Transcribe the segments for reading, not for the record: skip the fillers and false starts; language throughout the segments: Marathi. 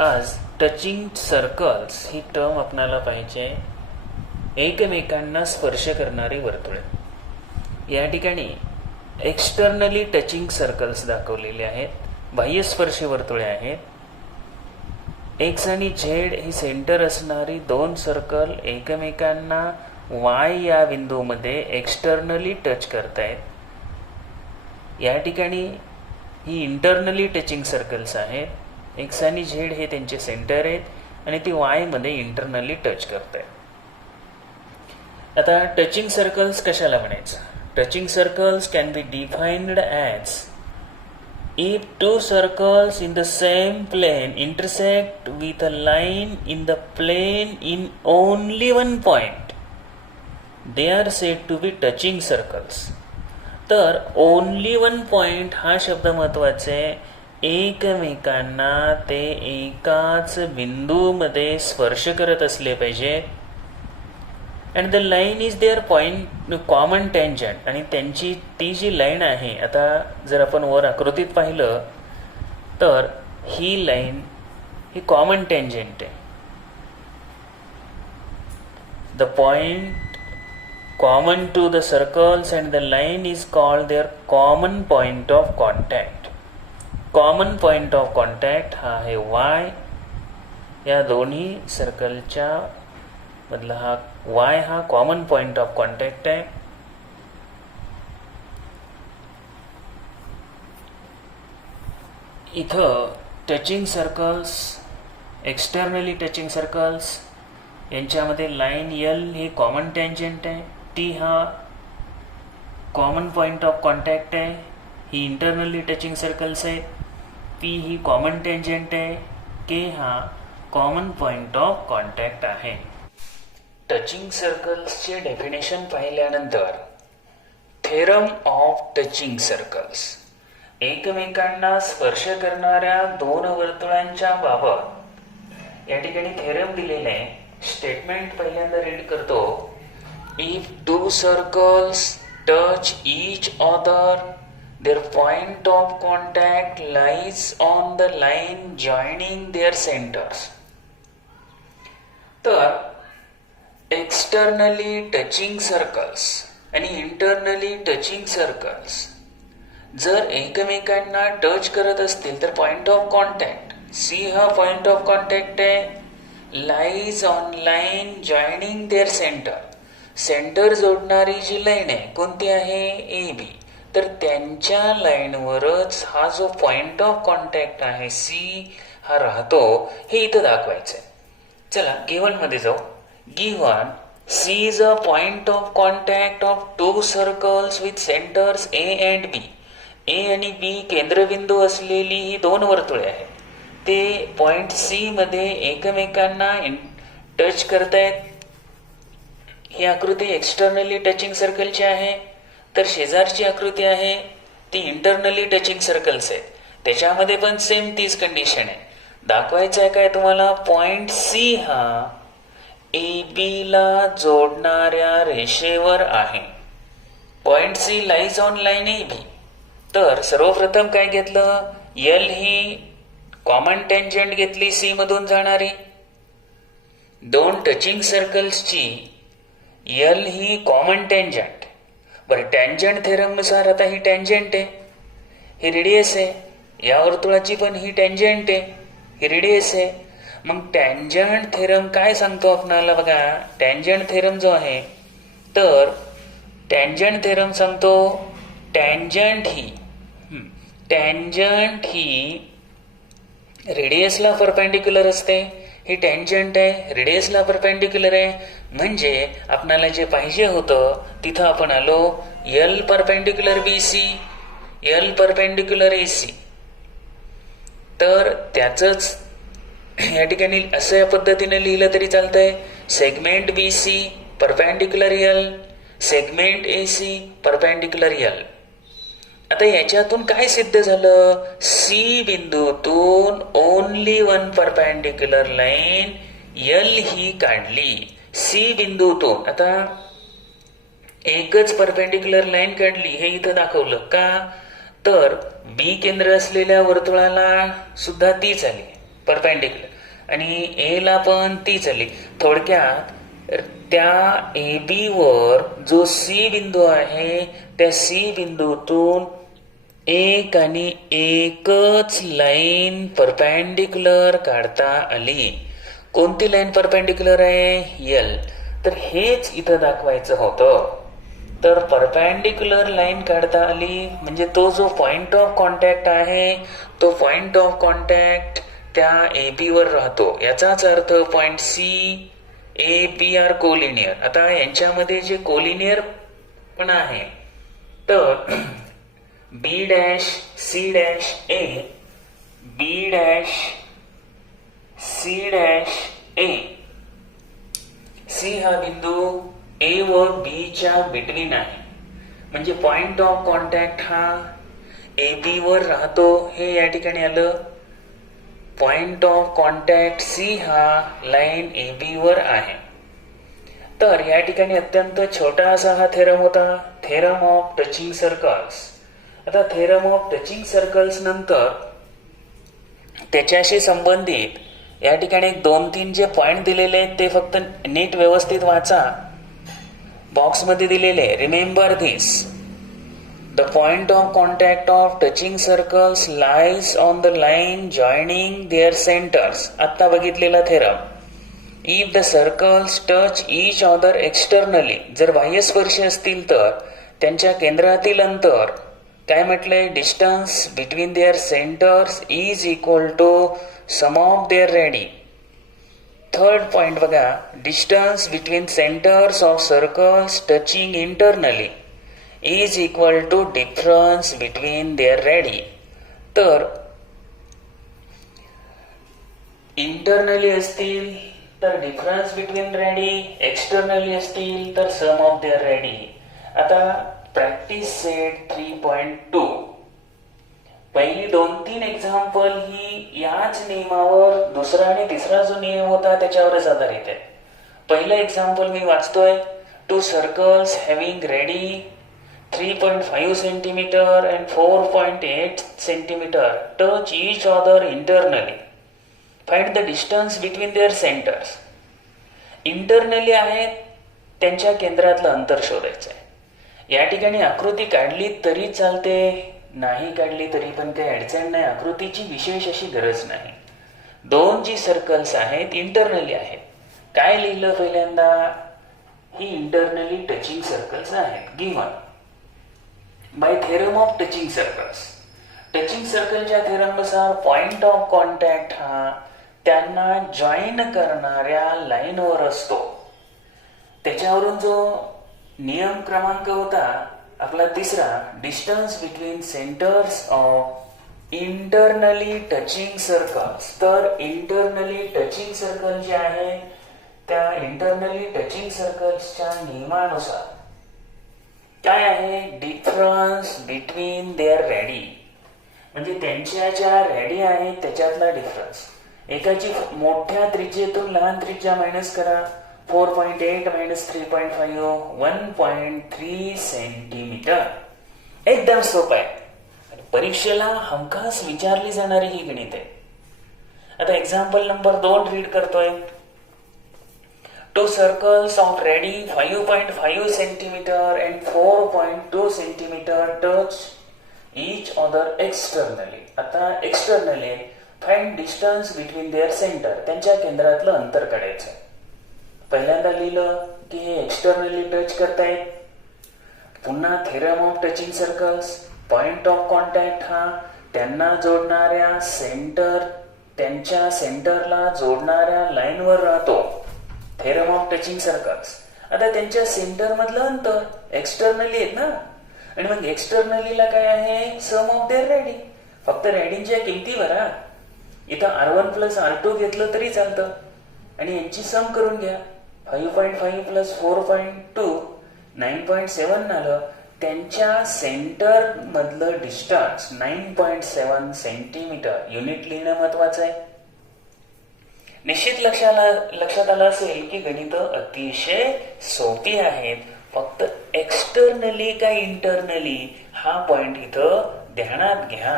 आज टचिंग सर्कल्स ही टर्म आपणाला पाहिजे. एकमेकांना स्पर्श करणारी वर्तुळे. या ठिकाणी एक्सटर्नली टचिंग सर्कल्स दाखवलेले आहेत. बाह्यस्पर्शी वर्तुळे आहेत. एक्स आणि झेड ही सेंटर असणारी दोन सर्कल एकमेकांना वाय या बिंदूमध्ये एक्सटर्नली टच करतायत. या ठिकाणी ही इंटरनली टचिंग सर्कल्स आहेत. एक्स आणि झेड हे त्यांचे सेंटर आहेत आणि ती वाय मध्ये इंटरनली टच करत आहेत. आता टचिंग सर्कल्स कशाला म्हणायचं? Touching circles can be defined as if two circles in the same plane intersect with a line in the plane in only one point, they are said to be touching circles. तर ओनली वन पॉइंट हा शब्द महत्त्वाचा आहे. एकमेकांना ते एकाच बिंदूमध्ये स्पर्श करत असले पाहिजे. And the line is their point common tangent. आणि त्यांची ती जी लाईन आहे, आता जर आपण वर आकृतीत पाहिलं तर ही लाईन ही कॉमन टँजंट आहे. The point common to the circles and the line is called their common point of contact. Common point of contact हा आहे y. या दोन्ही सर्कलच्या मधला हा y हा कॉमन पॉइंट ऑफ कॉन्टॅक्ट आहे. इथं touching circles, externally touching circles यांच्यामध्ये लाईन एल ही कॉमन टँजंट आहे. टी हा कॉमन पॉइंट ऑफ कॉन्टॅक्ट आहे. ही इंटरनली टचिंग सर्कल्स आहेत. पी ही कॉमन टँजंट आहे. के हा कॉमन पॉइंट ऑफ कॉन्टॅक्ट आहे. टचिंग सर्कल्सचे डेफिनेशन पाहिल्यानंतर थेरम ऑफ टचिंग सर्कल्स, एकमेकांना स्पर्श करणाऱ्या दोन वर्तुळांच्या बाबत या ठिकाणी थेरम दिलेले आहे. स्टेटमेंट पहिल्यांदा रीड करतो. If two circles touch each other, their point of contact lies on the line joining their centers. तर externally touching circles आणि internally touching circles जर एकमेकांना टच करत असतील तर पॉइंट ऑफ कॉन्टॅक्ट सी हा पॉइंट ऑफ कॉन्टॅक्ट आहे. Lies on line joining there centre. Centre जोडणारी जी लाईन आहे कोणती आहे? ए बी. तर त्यांच्या लाईनवरच हा जो पॉइंट ऑफ कॉन्टॅक्ट आहे सी हा राहतो, हे इथं दाखवायचं आहे. चला गिव्हन मध्ये जाऊ. Given C is a point of contact of two circles with centres A and B. A आणि बी केंद्रबिंदू असलेली ही दोन वर्तुळे आहेत. ते पॉइंट सी मध्ये एकमेकांना टच करतायत. ही आकृती एक्सटर्नली टचिंग सर्कलची आहे. तर शेजारची आकृती आहे ती इंटरनली टचिंग सर्कल्स आहे. त्याच्यामध्ये पण सेम तीच कंडिशन आहे. दाखवायचं आहे काय तुम्हाला? पॉइंट सी हा ए बी ला जोडणाऱ्या रेषेवर आहे. Point C lies on line A B. तर सर्वप्रथम काय घेतलं? एल ही कॉमन टँजंट घेतली सी मधून जाणारी. दोन टचिंग सर्कल्सची एल ही कॉमन टँजंट. बरं, टँजंट थेरम नुसार आता ही टँजंट आहे, ही रेडियस आहे. या वर्तुळाची पण ही टँजंट आहे, ही रेडियस आहे. मग टँजंट थेरम काय सांगतो आपणाला? बघा, टँजंट थेरम जो आहे तर टँजंट थेरम सांगतो टँजंट ही रेडियसला परपेंडिक्युलर असते. ही टँजंट आहे, रेडियसला परपेंडिक्युलर आहे. म्हणजे आपणाला जे पाहिजे होतं तिथं आपण आलो. L perpendicular B C, L perpendicular A C. तर त्याचंच या ठिकाणी असं या पद्धतीने लिहिलं तरी चालतंय. Segment B C perpendicular L, segment A C perpendicular L. आता याच्यातून काय सिद्ध झालं? सी बिंदूतून only one perpendicular line L ही काढली. सी बिंदूतून आता एकच परपेंडिक्युलर लाईन काढली, हे इथं दाखवलं का? तर बी केंद्र असलेल्या वर्तुळाला सुद्धा तीच आली. परपेंडिक्युलर, आणि ए ला पण तीच आली. थोडक्यात त्या ए बी वर जो सी बिंदू आहे त्या सी बिंदूतून एक आणि एकच लाईन परपेंडिक्युलर काढता आली. कोणती लाईन परपेंडिक्युलर आहे? एल. तर हेच इथं दाखवायचं होतं. तर परपेंडिक्युलर लाईन काढता आली म्हणजे तो जो पॉइंट ऑफ कॉन्टॅक्ट आहे तो पॉइंट ऑफ कॉन्टॅक्ट त्या ए बी वर राहतो. याचाच अर्थ point C A B are collinear. आता यांच्यामध्ये जे कोलिनियर पण आहे तर B dash C dash A, B dash C dash A. C हा बिंदू ए व बी च्या बिटवीन आहे म्हणजे पॉइंट ऑफ कॉन्टॅक्ट हा ए बी वर राहतो. हे या ठिकाणी आलं. पॉइंट ऑफ कॉन्टॅक्ट सी हा लाईन ए बी वर आहे. तर या ठिकाणी अत्यंत छोटा असा हा थेरम होता, थेरम ऑफ टचिंग सर्कल्स. आता थेरम ऑफ टचिंग सर्कल्स नंतर त्याच्याशी संबंधित या ठिकाणी 2-3 जे पॉइंट दिलेले आहेत ते फक्त नीट व्यवस्थित वाचा. बॉक्समध्ये दिलेले. Remember this. The point of contact of touching circles lies on the line joining their centres. आत्ता बघितलेला theorem. If the circles touch each other externally. जर बाह्यस्पर्श असतील तर त्यांच्या केंद्रातील अंतर काय म्हटलंय? Distance between their centres is equal to sum of their radii. Third point बघा. Distance between centres of circles touching internally is equal to difference between their radii. तर इंटरनली असतील तर डिफरन्स बिटवीन रेडी, एक्सटर्नली असतील तर सम ऑफ देअर रेडी. आता प्रॅक्टिस सेट 3.2. पहिली 2-3 एक्झाम्पल ही याच नियमावर, दुसरा आणि तिसरा जो नियम होता त्याच्यावरच आधारित आहे. पहिलं एक्झाम्पल मी वाचतोय. 2 circles having radii 3.5 centimetre and 4.8 centimetre touch each other internally. Find the distance between their centres. Internally आहेत त्यांच्या केंद्रातलं अंतर शोधायचं आहे. या ठिकाणी आकृती काढली तरी चालते, नाही काढली तरी पण काही अडचण नाही. आकृतीची विशेष अशी गरज नाही. 2 जी सर्कल्स आहेत इंटरनली आहेत. काय लिहिलं पहिल्यांदा? ही इंटरनली टचिंग सर्कल्स आहेत. Given bye theorem of touching circles. Touching सर्कलच्या थेरमनुसार पॉइंट ऑफ कॉन्टॅक्ट हा त्यांना जॉईन करणाऱ्या लाईनवर असतो. त्याच्यावरून जो नियम क्रमांक होता आपला तिसरा, distance between centres of internally touching circles. तर इंटरनली टचिंग सर्कल जे आहे त्या इंटरनली टचिंग सर्कल्सच्या नियमानुसार काय आहे? Difference between their radii. म्हणजे त्यांच्या ज्या रेडी आहेत त्याच्यातला डिफरन्स. एकाची मोठ्या त्रिज्येतून लहान त्रिज्या मायनस करा. 4.8 मायनस 3.5 1.3 सेंटीमीटर. एकदम सोपं आहे. परीक्षेला हमखास विचारली जाणारी ही गणित आहे. आता एक्झाम्पल नंबर 2 रीड करतोय. 2 circles of radii 5.5 centimetre and 4.2 centimetre touch each other externally. आता externally find distance between their centre. त्यांच्या केंद्रातलं अंतर काढायचं. पहिल्यांदा लिहिलं की हे एक्सटर्नली टच करतायत. पुन्हा theorem of touching circles. Point of contact हा त्यांना जोडणाऱ्या सेंटर, त्यांच्या सेंटरला जोडणाऱ्या लाईनवर राहतो. Theorem of touching circles. आता त्यांच्या सेंटर मधलं अंतर एक्सटर्नली आहेत ना, आणि मग एक्सटर्नलीला काय आहे? सम ऑफ देअर रेडी. फक्त रेडींच्या किमती भरा. इथं R1 प्लस R2 घेतलं तरी चालतं आणि यांची सम करून घ्या. 5.5 प्लस 4.2 9.7 आलं. त्यांच्या सेंटर मधलं डिस्टन्स 9.7 सेंटीमीटर. युनिट लिहिणं महत्वाचं आहे. निश्चित लक्षात आलं असेल की गणित अतिशय सोपी आहेत. फक्त एक्सटर्नली का इंटरनली हा पॉइंट इथं ध्यानात घ्या,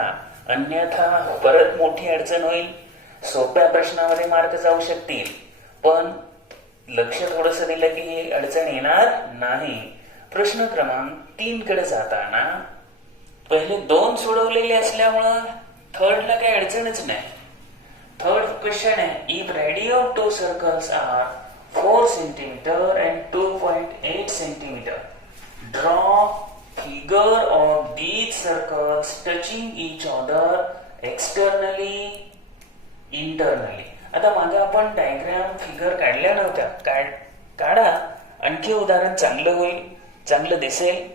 अन्यथा परत मोठी अडचण होईल. सोप्या प्रश्नामध्ये मार्क जाऊ शकतील, पण लक्ष थोडंसं दिलं की ही अडचण येणार नाही. प्रश्न क्रमांक 3 कडे जाताना पहिले 2 सोडवलेले असल्यामुळं थर्डला काही अडचणच नाही. थर्ड क्वेश्चन आहे, if radius of 2 circles are 4 centimetre and 2.8 centimetre, draw figure of these circles touching each other externally, internally. आता मागे आपण डायग्राम फिगर काढल्या नव्हत्या, काढा. आणखी उदाहरण चांगलं होईल, चांगलं दिसेल.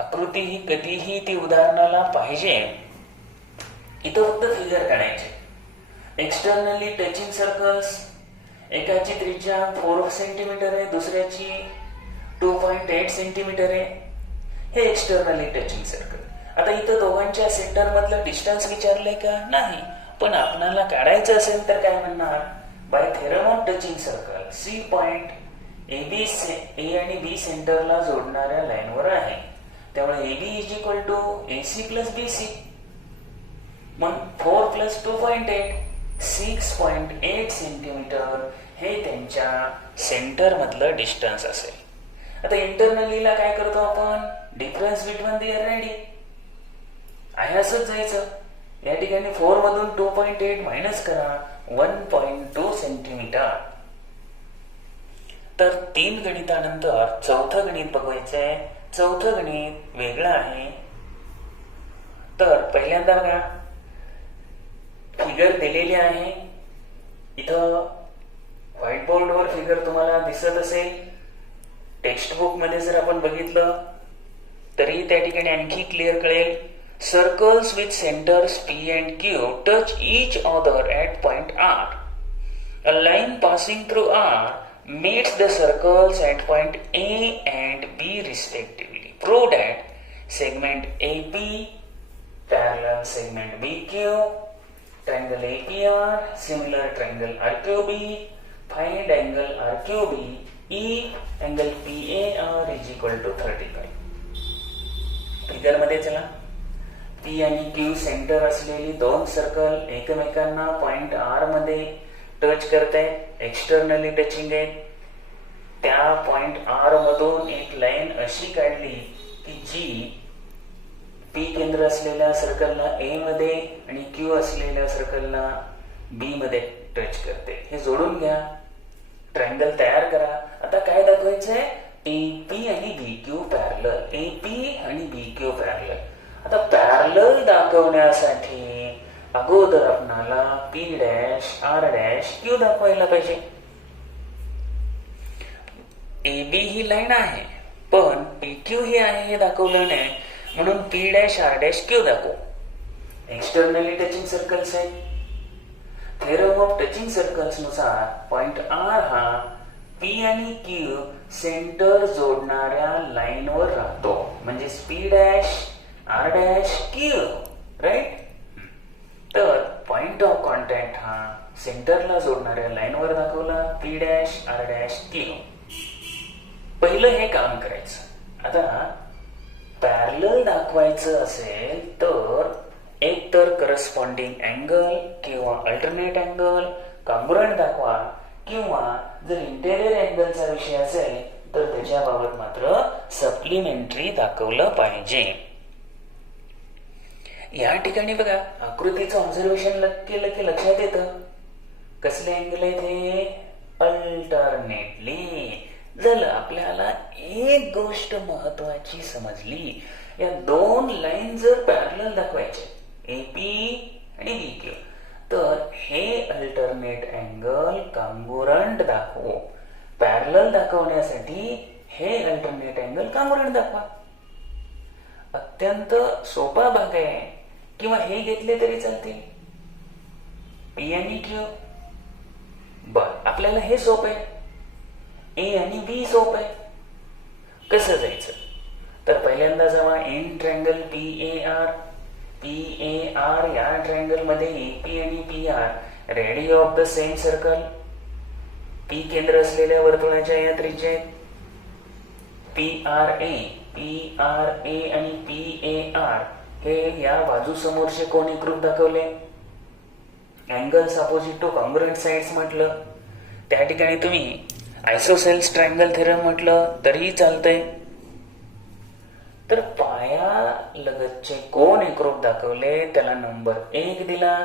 आकृती ही कधीही ती उदाहरणाला पाहिजे. इथं फक्त फिगर काढायचे. एक्सटर्नली टचिंग सर्कल्स, एकाची त्रिज्या 4 सेंटीमीटर आहे, दुसऱ्याची 2.8 सेंटीमीटर आहे. हे एक्सटर्नली टचिंग सर्कल. आता इथं दोघांच्या सेंटर मधलं डिस्टन्स विचारलंय का? नाही. पण आपल्याला काढायचं असेल तर काय म्हणणार? By theorem of touching circle, C point A आणि बी सेंटरला जोडणाऱ्या लाईनवर आहे. त्यामुळे AB is equal to AC plus BC. मग 4 प्लस 2.8 6.8 सेंटीमीटर हे त्यांच्या सेंटर मधलं डिस्टन्स असेल. आता इंटरनलीला काय करतो आपण? डिफरन्स बिटवीन देअर रेडी आहे असंच जायचं. या ठिकाणी 4 मधून 2.8 मायनस करा, 1.2 सेंटीमीटर. तर 3 गणितानंतर चौथं गणित बघायचंय. चौथं गणित वेगळं आहे. तर पहिल्यांदा बघा, फिगर दिलेली आहे. इथं व्हाईट बोर्डवर फिगर तुम्हाला दिसत असेल. टेक्स्ट बुक मध्ये जर आपण बघितलं तरी त्या ठिकाणी आणखी क्लिअर कळेल. Circles with centres P and Q touch each other at point R. A line passing through R meets the circles at point A and B respectively. Prove that segment AP parallel segment BQ, triangle APR, similar triangle RQB, find angle RQB, E angle PAR is equal to 35. Figure मध्ये चला. P आणि Q सेंटर असलेली 2 सर्कल एकमेकांना पॉइंट R मध्ये टच करतायत, एक्सटर्नली टचिंग आहेत. त्या पॉइंट R मधून एक लाईन अशी काढली की जी P केंद्र असलेल्या सर्कलला A मध्ये आणि Q असलेल्या सर्कलला B मध्ये टच करते. हे जोडून घ्या, ट्रायंगल तयार करा. आता काय दाखवायचंय? AP आणि BQ पॅरलल, AP आणि BQ पॅरलल. आता पॅरलल दाखवण्यासाठी अगोदर आपणाला P dash R dash Q दाखवायला पाहिजे. AB ही लाईन आहे, पण PQ ही आहे हे दाखवलं नाही, म्हणून P dash R dash Q दाखवू. एक्सटर्नली टचिंग सर्कल्स आहे. थेरम ऑफ टचिंग सर्कल्स नुसार पॉइंट R हा P आणि Q सेंटर जोडणाऱ्या लाईनवर राहतो, म्हणजे P dash R dash Q, right. तर पॉइंट ऑफ कॉन्टॅक्ट हा सेंटरला जोडणाऱ्या लाईनवर दाखवला, P dash R dash Q. पहिलं हे काम करायचं. आता पॅरलल दाखवायचं असेल तर एक तर करस्पॉन्डिंग अँगल किंवा अल्टरनेट अँगल कॉन्ग्रुएंट दाखवा, किंवा जर इंटेरियर अँगलचा विषय असेल तर त्याच्याबाबत मात्र सप्लिमेंटरी दाखवलं पाहिजे. या ठिकाणी बघा, आकृतीचं ऑब्झर्वेशन केलं की लक्षात येतं कसले अँगल आहेत हे? अल्टरनेटली. झालं. आपल्याला एक गोष्ट महत्वाची समजली, या 2 लाईन जर पॅरलल दाखवायचे AP आणि BQ, तर हे अल्टरनेट अँगल कॉन्ग्रुएंट दाखवू. पॅरलल दाखवण्यासाठी हे अल्टरनेट अँगल कॉन्ग्रुएंट दाखवा. अत्यंत सोपा भाग आहे, किंवा हे घेतले तरी चालते, P आणि Q. बर, आपल्याला हे सोपं आहे. A आणि B सोपं आहे. कसं जायचं? तर पहिल्यांदा जेव्हा एन ट्रायंगल PAR या ट्रायंगल मध्ये AP आणि PR radius of the same circle, P केंद्र असलेल्या वर्तुळाच्या या त्रिज्या PRA आणि PAR हे या बाजू समोरचे कोन एकरूप दाखवले. Angles opposite two congruent sides म्हटलं, त्या ठिकाणी तुम्ही आयसोसेल्स ट्रायंगल थेरम म्हटलं तरीही चालतंय. तर पाया लगतचे कोण एकरूप दाखवले त्याला नंबर 1 दिला.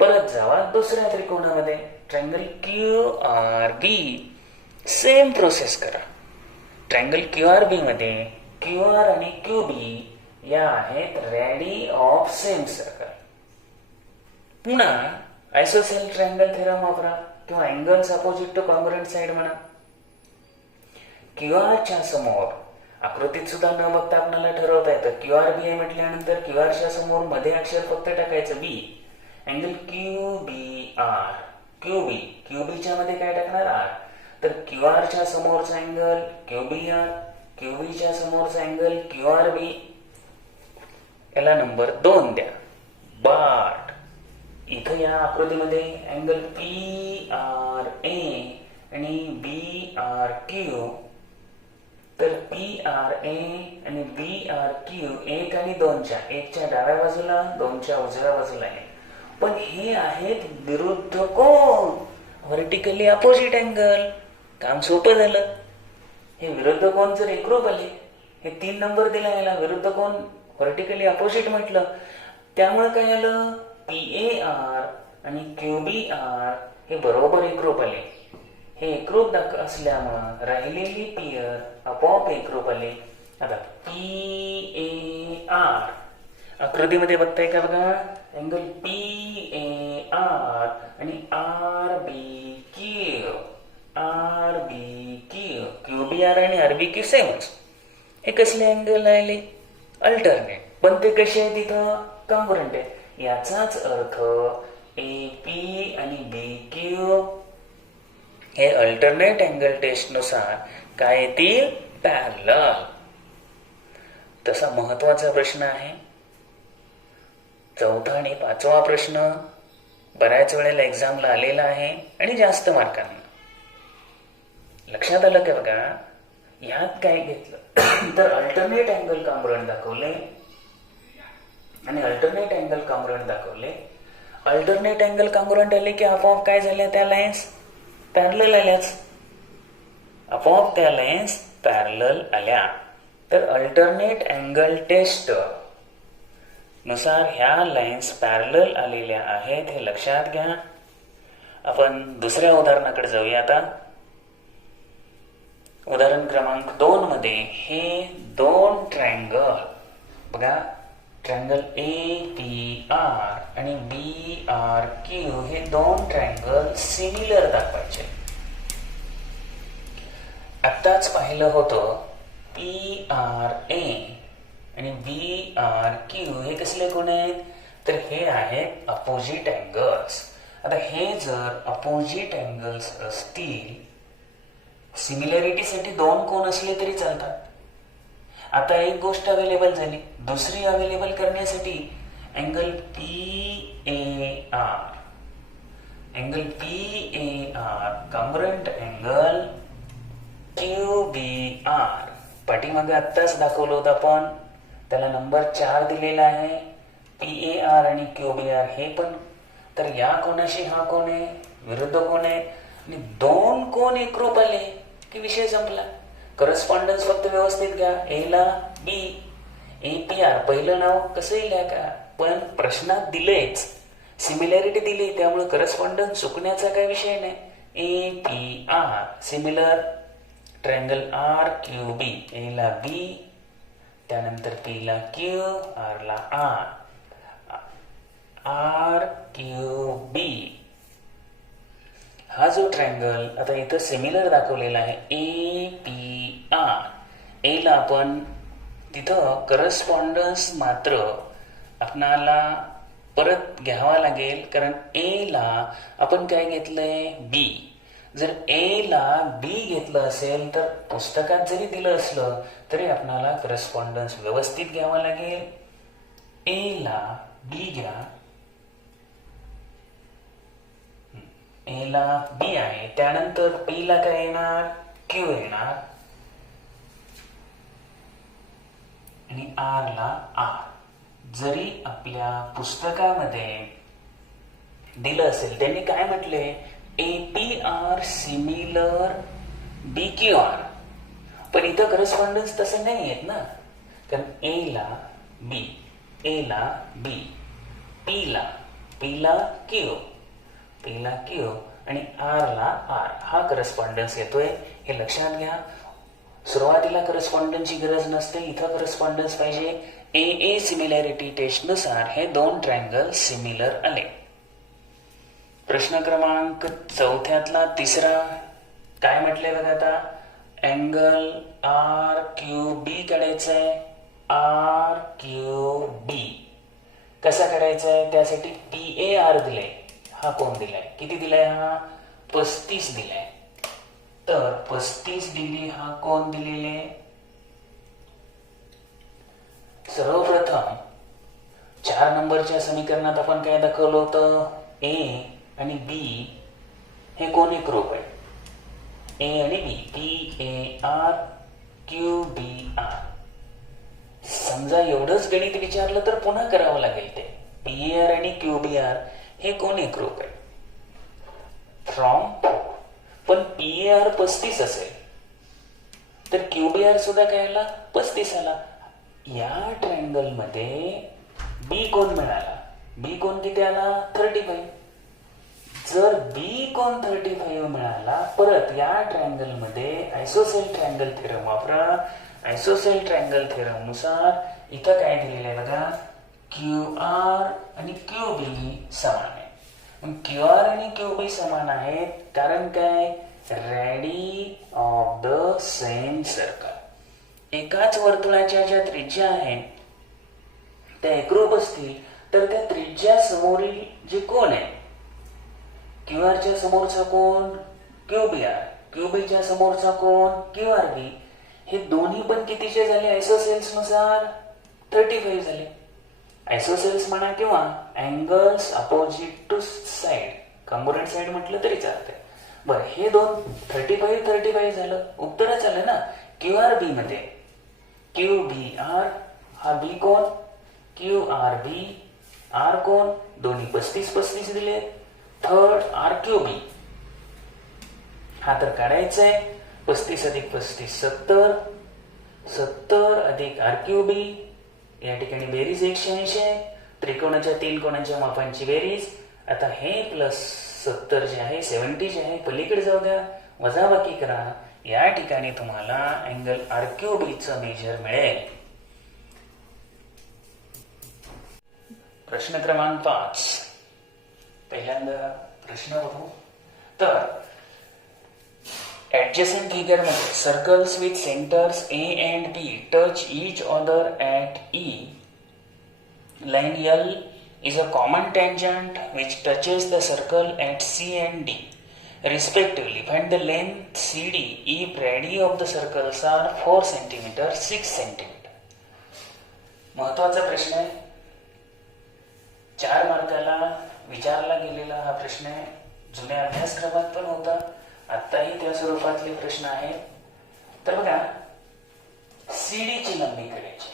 परत जावा दुसऱ्या त्रिकोणामध्ये, ट्रायंगल QRB. सेम प्रोसेस करा. ट्रायंगल QRB मध्ये QR आणि QB या आहेत रॅडी ऑफ सेम सर्कल. पुन्हा आयसोसेल ट्रायंगल थेरम वापरा किंवा angles opposite two congruent side म्हणा. QRच्या समोर आकृतीत सुद्धा न बघता आपल्याला ठरवता येतं. QRB आहे म्हटल्यानंतर QRच्या समोर मध्ये अक्षर फक्त टाकायचं B. Angle QBR. QBच्या मध्ये काय टाकणार R. तर QRच्या समोरचा अँगल QBR, QBच्या समोरचा अँगल QRB. याला नंबर 2 द्या. बाट इथं या आकृतीमध्ये अँगल PRA आणि BRQ. तर PRA आणि BRQ 1 आणि 2च्या, 1च्या डाव्या बाजूला 2च्या उजव्या बाजूला आहे. पण हे आहेत विरुद्ध कोन, व्हर्टिकली अपोजिट अँगल. काम सोपं झालं. हे विरुद्ध कोन जर एकरूप आले, हे 3 नंबर दिला याला विरुद्ध कोन व्हर्टिकली अपोजिट म्हटलं, त्यामुळे काय आलं PAR आणि QBR हे बरोबर एकरूप आले. हे एकरूप असल्यामुळं राहिलेली पियर आपोआप एकरूप आले. आता PAR आकृतीमध्ये बघताय का बघा, अँगल PAR आणि RBQ. QBR आणि RBQ सेमच. हे कसले अँगल राहिले, अल्टरनेट, पण ते कसे आहेत तिथं कॉन्ग्रुएंट आहे. याचाच अर्थ AP आणि BQ हे अल्टरनेट अँगल टेस्ट नुसार काय येतील, पॅरलल. तसा महत्वाचा प्रश्न आहे. 4था आणि 5वा प्रश्न बऱ्याच वेळेला एक्झामला आलेला आहे आणि जास्त मार्कांना. लक्षात आलं का बघा, यात काय घेतलं तर अल्टरनेट अँगल कॉन्ग्रुएंट दाखवले आणि अल्टरनेट अँगल कॉन्ग्रुएंट दाखवले. अल्टरनेट अँगल कॉन्ग्रुएंट आले की आपोआप काय झाले, त्या लाईन्स पॅरलल आल्याच. आपोआप त्या लाईन्स पॅरलल आल्या. तर अल्टरनेट अँगल टेस्ट नुसार ह्या लाईन्स पॅरलल आलेल्या आहेत हे लक्षात घ्या. आपण दुसऱ्या उदाहरणाकडे जाऊया आता. उदाहरण क्रमांक 2 मध्ये हे 2 ट्रायंगल बघा, ट्रायंगल APR आणि BRQ हे 2 ट्रायंगल सिमिलर दाखवायचे. आत्ताच पाहिलं होतं PRA आणि BRQ हे कसले कोण आहेत, तर हे आहेत अपोजिट अँगल्स. आता हे जर अपोजिट अँगल्स असतील, सिमिलॅरिटीसाठी 2 कोन असले तरी चालतात. आता एक गोष्ट अवेलेबल झाली, दुसरी अवेलेबल करण्यासाठी angle PAR. Angle PAR congruent angle QBR. पाठीमागे आत्ताच दाखवलं होतं आपण, त्याला नंबर 4 दिलेला आहे. PAR आणि QBR हे पण. तर या कोणाशी हा कोण आहे, विरुद्ध कोण आहे, आणि 2 कोण एकरूप आले की विषय संपला. करस्पॉन्डन्स फक्त व्यवस्थित घ्या. A ला B, APR पहिलं नाव कसं येईल का, पण प्रश्नात दिलेच, सिमिलॅरिटी दिली, त्यामुळे करस्पॉन्डन्स चुकण्याचा काही विषय नाही. APR similar triangle RQB. A ला B, त्यानंतर P ला Q, R ला R, RQB. हा जो ट्रायंगल आता इथं सिमिलर दाखवलेला आहे APR. A ला आपण तिथं करस्पॉन्डन्स मात्र आपणाला परत घ्यावा लागेल, कारण A ला आपण काय घेतलंय B. जर A ला B घेतलं असेल तर पुस्तकात जरी दिलं असलं तरी आपणाला करस्पॉन्डन्स व्यवस्थित घ्यावा लागेल. A ला B घ्या. A ला B आहे, त्यानंतर P ला काय येणार, Q येणार, आणि R ला R. जरी आपल्या पुस्तकामध्ये दिलं असेल त्यांनी काय म्हटले, APR सिमिलर BQR. पण इथं करस्पॉन्डन्स तसं नाही आहेत ना, कारण A ला B, A ला B, P ला Q, P ला Q आणि R ला R हा करस्पॉन्डन्स येतोय. हे लक्षात घ्या. सुरुवातीला करस्पॉन्डन्सची गरज नसते, इथं करस्पॉन्डन्स पाहिजे. AA सिमिलॅरिटी टेस्टनुसार हे दोन ट्रायंगल सिमिलर आले. प्रश्न क्रमांक 4 तिसरा काय म्हटलंय बघा आता, अँगल RQB काढायचा आहे. RQB कसा काढायचा आहे, त्यासाठी PAR दिलाय. हा कोण दिलाय, किती दिलाय, हा 35 दिलाय. तर 35 डिग्री हा कोण दिलेले. सर्वप्रथम 4 नंबरच्या समीकरणात आपण काय दाखवलं होतं, A आणि B हे कोण एकरूप आहे. A आणि B, PAR QBR. समजा एवढंच गणित विचारलं तर पुन्हा करावं लागेल. ते PAR आणि QBR हे कोण एकरूप आहे फ्रॉम. पण PAR 35 असेल तर QBR सुद्धा काय आला, 35 आला. या ट्रायंगल मध्ये B कोण मिळाला, B कोण किती आला, 35. जर B कोण 35 मिळाला, परत या ट्रायंगल मध्ये आयसोसेल ट्रायंगल थेरम वापरा. आयसोसेल ट्रायंगल थेरम नुसार इथं काय दिलेलं आहे बघा, QR आणि QB समान आहे. QR आणि QB समान आहेत कारण काय, ready of the same circle. एकाच वर्तुळाच्या ज्या त्रिज्या आहेत त्या एकरूप असतील तर त्या त्रिज्या समोरील जे कोण आहे, QRच्या समोरचा कोण QBR, QBच्या समोरचा कोण QRB, हे दोन्ही पण कितीचे झाले आयसोसेल्स नुसार 35 झाले. आयसोसेल्स म्हणा किंवा angles opposite to side, congruent side म्हटलं तरी चालतंय. बरं, हे दोन 35 झालं, उत्तरच आलं ना. QRB मध्ये QBR हा B कोण, QRB R कोण, दोन्ही 35 दिले. थर्ड RQB हा तर काढायचा आहे. 35 अधिक 35 70, 70 अधिक RQB, या ठिकाणी बेरीज 180 आहे. त्रिकोणाच्या 3 कोणाच्या मापांची बेरीज. आता हे प्लस 70 जे आहे 70 जे आहे पलीकडे जाऊ द्या, वजाबाकी करा. या ठिकाणी तुम्हाला अँगल RQBचं मेजर मिळेल. प्रश्न क्रमांक 5. पहिल्यांदा प्रश्न बघू. तर ऍडजसेंट फिगर मध्ये circles with centres A and B touch each other at E. Line L is a common tangent which touches the circle at C and D respectively. Find the length CD if radii of the circles are 4 cm, 6 cm. महत्वाचा प्रश्न आहे. 4 मार्काला विचारला गेलेला हा प्रश्न आहे. जुन्या अभ्यासक्रमात पण होता, आत्ताही त्या स्वरूपातले प्रश्न आहेत. तर बघा, सीडीची लांबी काढायची.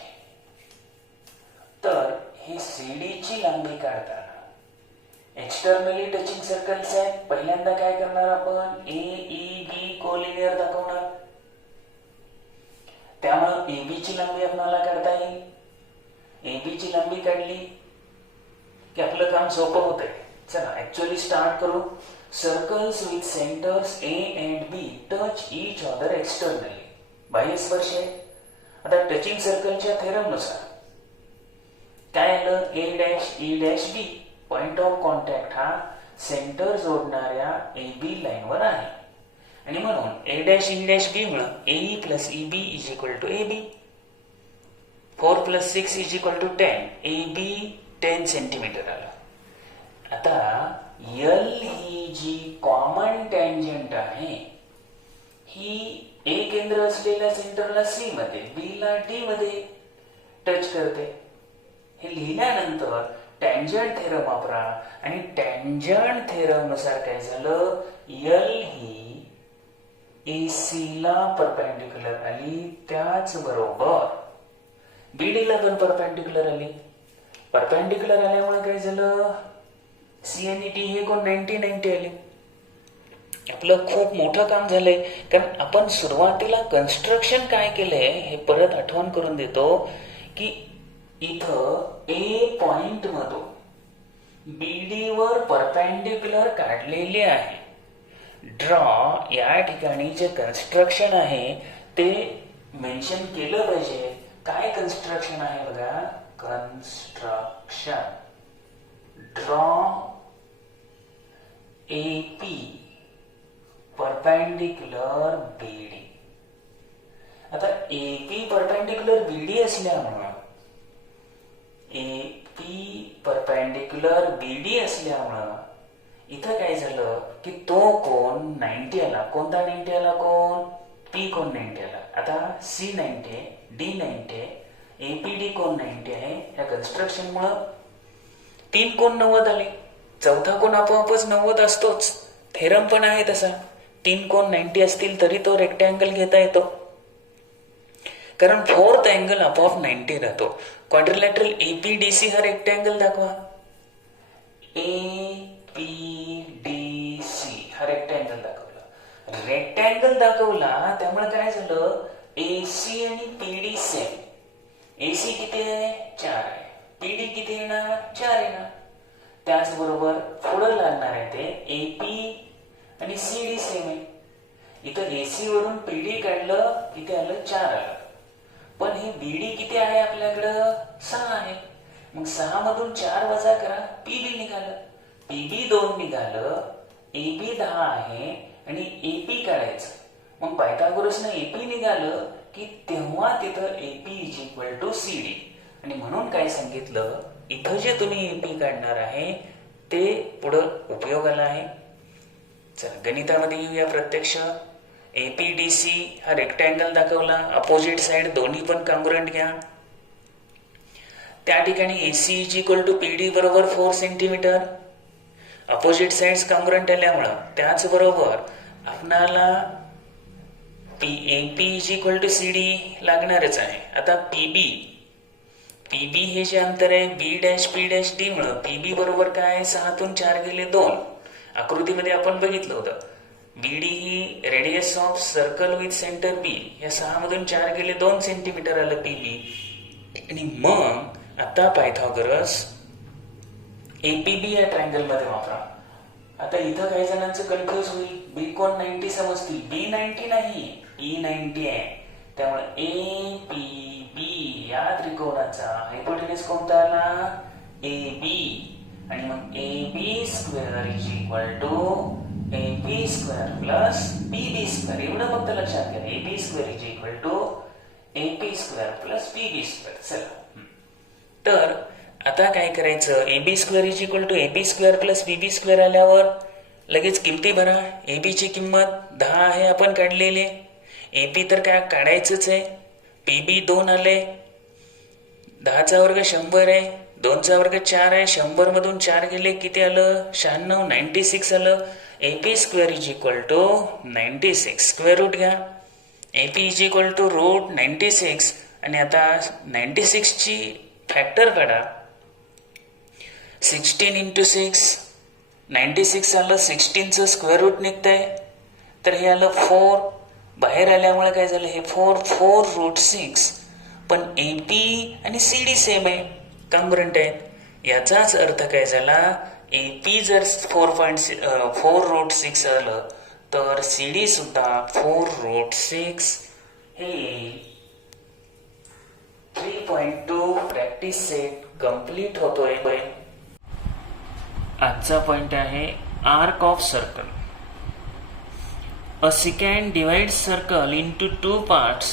तर ही सीडीची लांबी काढताना एक्सटर्नली टचिंग सर्कल्स आहेत. पहिल्यांदा काय करणार आपण, AEB कोलिनियर दाखवणार. त्यामुळे AB ची लांबी आपल्याला काढता येईल. AB ची लांबी काढली की आपलं काम सोपं होतंय. चला ऍक्च्युअली स्टार्ट करू. Circles with centres A and B touch each other externally. बाह्य स्पर्श आहे. आता टचिंग सर्कलच्या थेरम नुसार काय आलं, A', E', B point of contact हा सेंटर जोडणाऱ्या AB लाईनवर आहे आणि म्हणून A', E', B मुळे AE plus EB is equal to AB. 4 plus 6 is equal to 10. AB 10 centimetre आलं. आता L ही जी कॉमन टँजंट आहे ही A केंद्र असलेल्या सेंटरला C मध्ये, B ला D मध्ये टच करते. हे लिहिल्यानंतर टँजंट थेरम वापरा आणि टँजंट थेरम नुसार काय झालं, L ही AC ला परपेंडिक्युलर आली, त्याच बरोबर BD ला पण परपेंडिक्युलर आली. परपेंडिक्युलर आल्यामुळे काय झालं, सी आणि डी हे कोण 90 90 आले. आपलं खूप मोठं काम झालंय, कारण आपण सुरुवातीला कन्स्ट्रक्शन काय केलंय हे परत आठवण करून देतो की इथं ए पॉइंट मधून बीडी वर परपेंडिक्युलर काढलेले आहे. ड्रॉ या ठिकाणी जे कन्स्ट्रक्शन आहे ते मेन्शन केलं पाहिजे. काय कन्स्ट्रक्शन आहे बघा, कन्स्ट्रक्शन ड्रॉ एपी परपेंडिक्युलर बीडी. आता एपी परपेंडिक्युलर बीडी असल्यामुळं एपी परपेंडिक्युलर बीडी असल्यामुळं इथं काय झालं की तो कोण 90 आला. कोणता 90 आला, कोण पी कोण 90 आला. आता सी 90 आहे, डी 90 आहे, एपीडी कोण 90 आहे. या कन्स्ट्रक्शन मुळे 3 कोण 90 आले. चौथा कोण आपोआपच 90 असतोच, थेरम पण आहे तसा. 3 कोण 90 असतील तरी तो रेक्टँगल घेता येतो, कारण फोर्थ अँगल आपोआप 90 राहतो. क्वाड्रिलॅटरल एपीडीसी हा रेक्टँगल दाखवा. एपीडीसी हा रेक्टँगल दाखवला. रेक्टँगल दाखवला त्यामुळे काय झालं, एसी आणि पीडी सेम. एसी किती आहे, 4 आहे. पीडी किती येणार, 4 येणार. त्याचबरोबर पुढे लागणार आहे ते एपी आणि सीडी सेम आहे. इथं एसी वरून पीडी काढलं किती आलं, 4 आलं. पण हे बीडी किती आहे आपल्याकडं, 6 आहे. मग 6 मधून 4 वजा करा, पीबी निघालं. पीबी 2 निघालं, एबी 10 आहे आणि एपी काढायचं. मग पायथागोरसनं एपी निघालं की तेव्हा तिथं AP is equal to CD. आणि म्हणून काय सांगितलं, इथं जे तुम्ही एपी काढणार आहे ते पुढं उपयोगाला आहे. चला गणितामध्ये येऊया प्रत्यक्ष. एपीडीसी हा रेक्टँगल दाखवला, अपोजिट साइड दोन्ही पण कॉन्ग्रुएंट घ्या. त्या ठिकाणी AC is equal to PD बरोबर 4 सेंटीमीटर. अपोजिट साइड्स कॉन्ग्रुएंट आल्यामुळं त्याचबरोबर आपणाला AP is equal to CD लागणारच आहे. आता पीबी हे जे अंतर आहे B dash P dash D मुळे पीबी बरोबर काय, 6 तून 4 गेले 2. आकृतीमध्ये आपण बघितलं होतं. बीडी ही radius of circle with centre B. या 6 मधून 4 गेले 2 सेंटीमीटर आलं पीबी. आणि मग आता पायथागोरस एपीबी या ट्रायंगल मध्ये वापरा. आता इथं काही जणांचं कन्फ्युज होईल, बी कोण 90 समजतील. बी 90 नाही, ई 90 आहे. त्यामुळे एपीबी या त्रिकोणाचा हायपोटेनस कोणता आला, एबी. आणि मग AB square is equal to AP square plus PB square. एवढं फक्त लक्षात घ्या, AB square is equal to AP square plus PB square. चला तर आता काय करायचं, AB square is equal to AP square plus BB square आल्यावर लगेच किमती भरा. एबी ची किंमत 10 आहे आपण काढलेली. एपी तर काय काढायचंच आहे. पीबी 2 आले, 10चा वर्ग 100 आहे, 2चा वर्ग 4 आहे. 100 मधून 4 गेले किती आलं, 96, 96 आलं. AP square is equal to 96. Square root घ्या. AP is equal to root 96. आणि आता 96 ची फॅक्टर काढा. 16 इंटू 6, 96 आलं. 16चं स्क्वेअर रूट निघतंय तर हे आलं 4. बाहेर आल्यामुळे काय झालं, हे 4 रूट 6. पण एपी आणि सीडी सेम आहे, कॉन्ग्रुएंट आहेत. याचाच अर्थ काय झाला, एपी जर 4 रूट 6 आलं तर सीडी सुद्धा 4 रूट 6 हे 3.2 प्रॅक्टिस सेट कंप्लीट होतोय बाय. आजचा पॉइंट आहे arc of circle. A secant divides circle into 2 parts.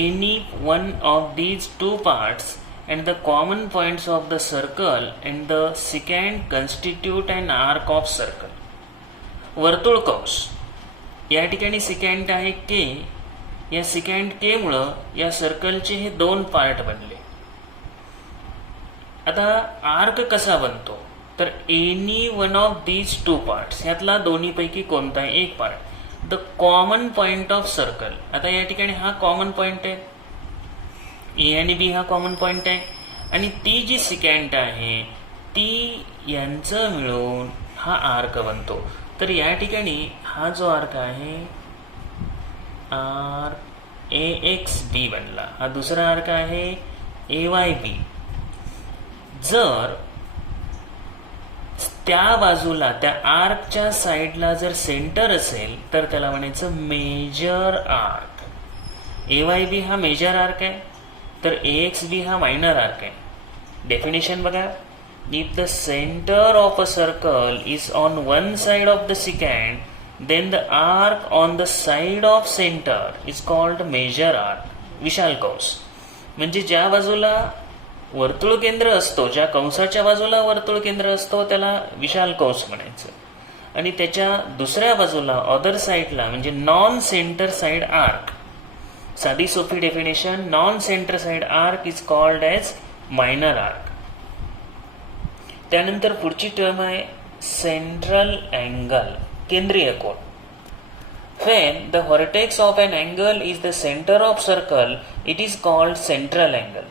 Any one of these 2 parts and the common points of the circle and the secant constitute an arc of circle. वर्तुळ कंस. या ठिकाणी सिकॅन्ट आहे के. या सिकॅन्ट के मुळे या सर्कलचे हे 2 पार्ट बनले. आता आर्क कसा बनतो, तर any one of these 2 parts, यातला दोन्हीपैकी कोणताही एक part. The common point of circle. आता या ठिकाणी हा कॉमन पॉइंट आहे, ए आणि बी हा कॉमन पॉइंट आहे. आणि ती जी सिकॅन्ट आहे ती यांचं मिळून हा आर्क बनतो. तर या ठिकाणी हा जो आर्क आहे AXB बनला. हा दुसरा आर्क आहे AYB. जर त्या बाजूला त्या आर्कच्या साईडला जर सेंटर असेल तर त्याला म्हणायचं मेजर आर्क. AYB हा मेजर आर्क आहे, तर AXB हा मायनर आर्क आहे. डेफिनेशन बघा. If the centre of a circle is on one side of the secant, then the arc on the side of center is called measure arc. विशाल कंस. म्हणजे ज्या बाजूला वर्तुळ केंद्र असतो, ज्या कंसाच्या बाजूला वर्तुळ केंद्र असतो त्याला विशाल कंस म्हणायचं. आणि त्याच्या दुसऱ्या बाजूला अदर साईडला म्हणजे नॉन सेंटर साइड आर्क. साधी सोपी definition, non centre side arc is called as minor arc. त्यानंतर पुढची टर्म आहे सेंट्रल अँगल, केंद्रीय कोन. When the vertex of an angle is the center of circle, it is called central angle.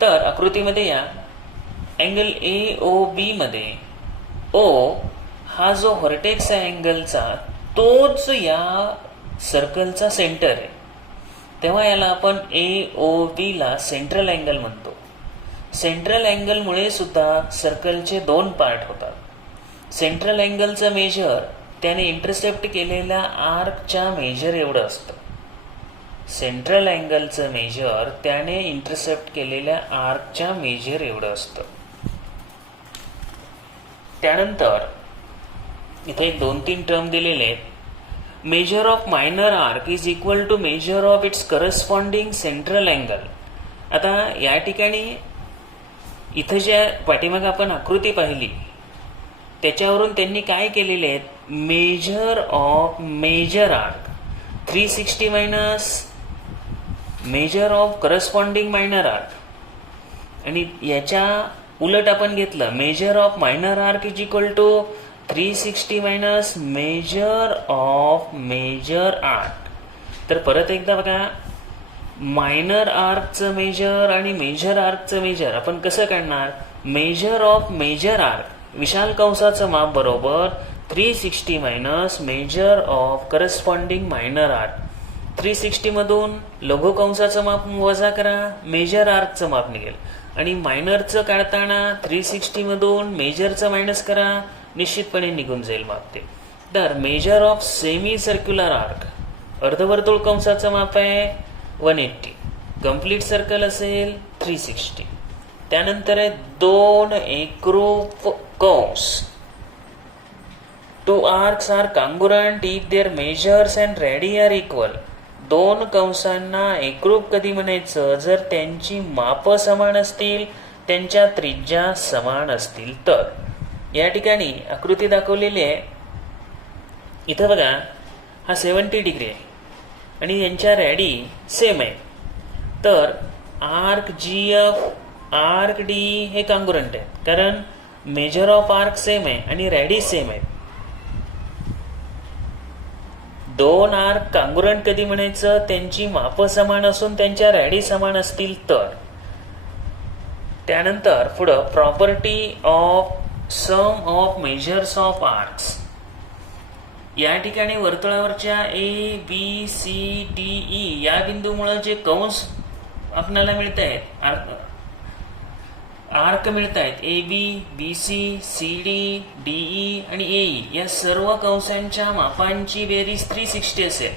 तर आकृतीमध्ये या अँगल AOB मध्ये O हा जो व्हर्टेक्स आहे अँगलचा, तोच या सर्कलचा सेंटर आहे. तेव्हा याला आपण AOB ला सेंट्रल अँगल म्हणतो. सेंट्रल अँगलमुळे सुद्धा सर्कलचे दोन पार्ट होतात. सेंट्रल अँगलचं मेजर त्याने इंटरसेप्ट केलेल्या आर्कच्या मेजर एवढं असतं. सेंट्रल अँगलचं मेजर त्याने इंटरसेप्ट केलेल्या आर्कच्या मेजर एवढं असतं. त्यानंतर इथे 2-3 टर्म दिलेले आहेत. Measure of minor arc is equal to measure of its corresponding central angle. आता या ठिकाणी इथं ज्या पाठीमागे आपण आकृती पाहिली त्याच्यावरून त्यांनी काय केलेले आहेत, measure of major arc 360 minus measure of corresponding minor arc. आणि याच्या उलट आपण घेतलं measure of minor arc is equal to 360 minus measure of major arc. तर परत एकदा बघा, मायनर आर्कचं मेजर आणि मेजर आर्कचं मेजर आपण कसं काढणार. मेजर ऑफ मेजर आर्क विशाल कंसाचं माप बरोबर 360 minus measure of corresponding minor arc. 360 मधून लघु कंसाचं माप वजा करा, मेजर आर्कचं माप निघेल. आणि मायनरचं काढताना 360 मधून मेजरचं मायनस करा, निश्चितपणे निघून जाईल माप ते. तर measure of semi circular arc, अर्धवर्तुळ कंसाचं माप आहे 180, कंप्लीट सर्कल असेल 360. त्यानंतर आहे 2 एकरूप कंस. 2 arcs are congruent if their measures and radii are equal. 2 कंसांना एकरूप कधी म्हणायचं, जर त्यांची माप समान असतील, त्यांच्या त्रिज्या समान असतील तर. या ठिकाणी आकृती दाखवलेली आहे. इथं बघा, हा 70 डिग्री आहे आणि यांच्या रॅडी सेम आहे. तर आर्क GF आर्क D हे कॉन्ग्रुएंट आहे, कारण मेजर ऑफ आर्क सेम आहे आणि रॅडी सेम आहे. 2 आर्क कॉन्ग्रुएंट कधी म्हणायचं, त्यांची माप समान असून त्यांच्या रॅडी समान असतील तर. त्यानंतर पुढं property of sum of measures of arcs. या ठिकाणी वर्तुळावरच्या ABCDE या बिंदूमुळे जे कंस आपल्याला मिळत आहेत, आर्क मिळत आहेत, AB, BC, CD, DE आणि AE, या सर्व कंसांच्या मापांची बेरीज 360 असेल,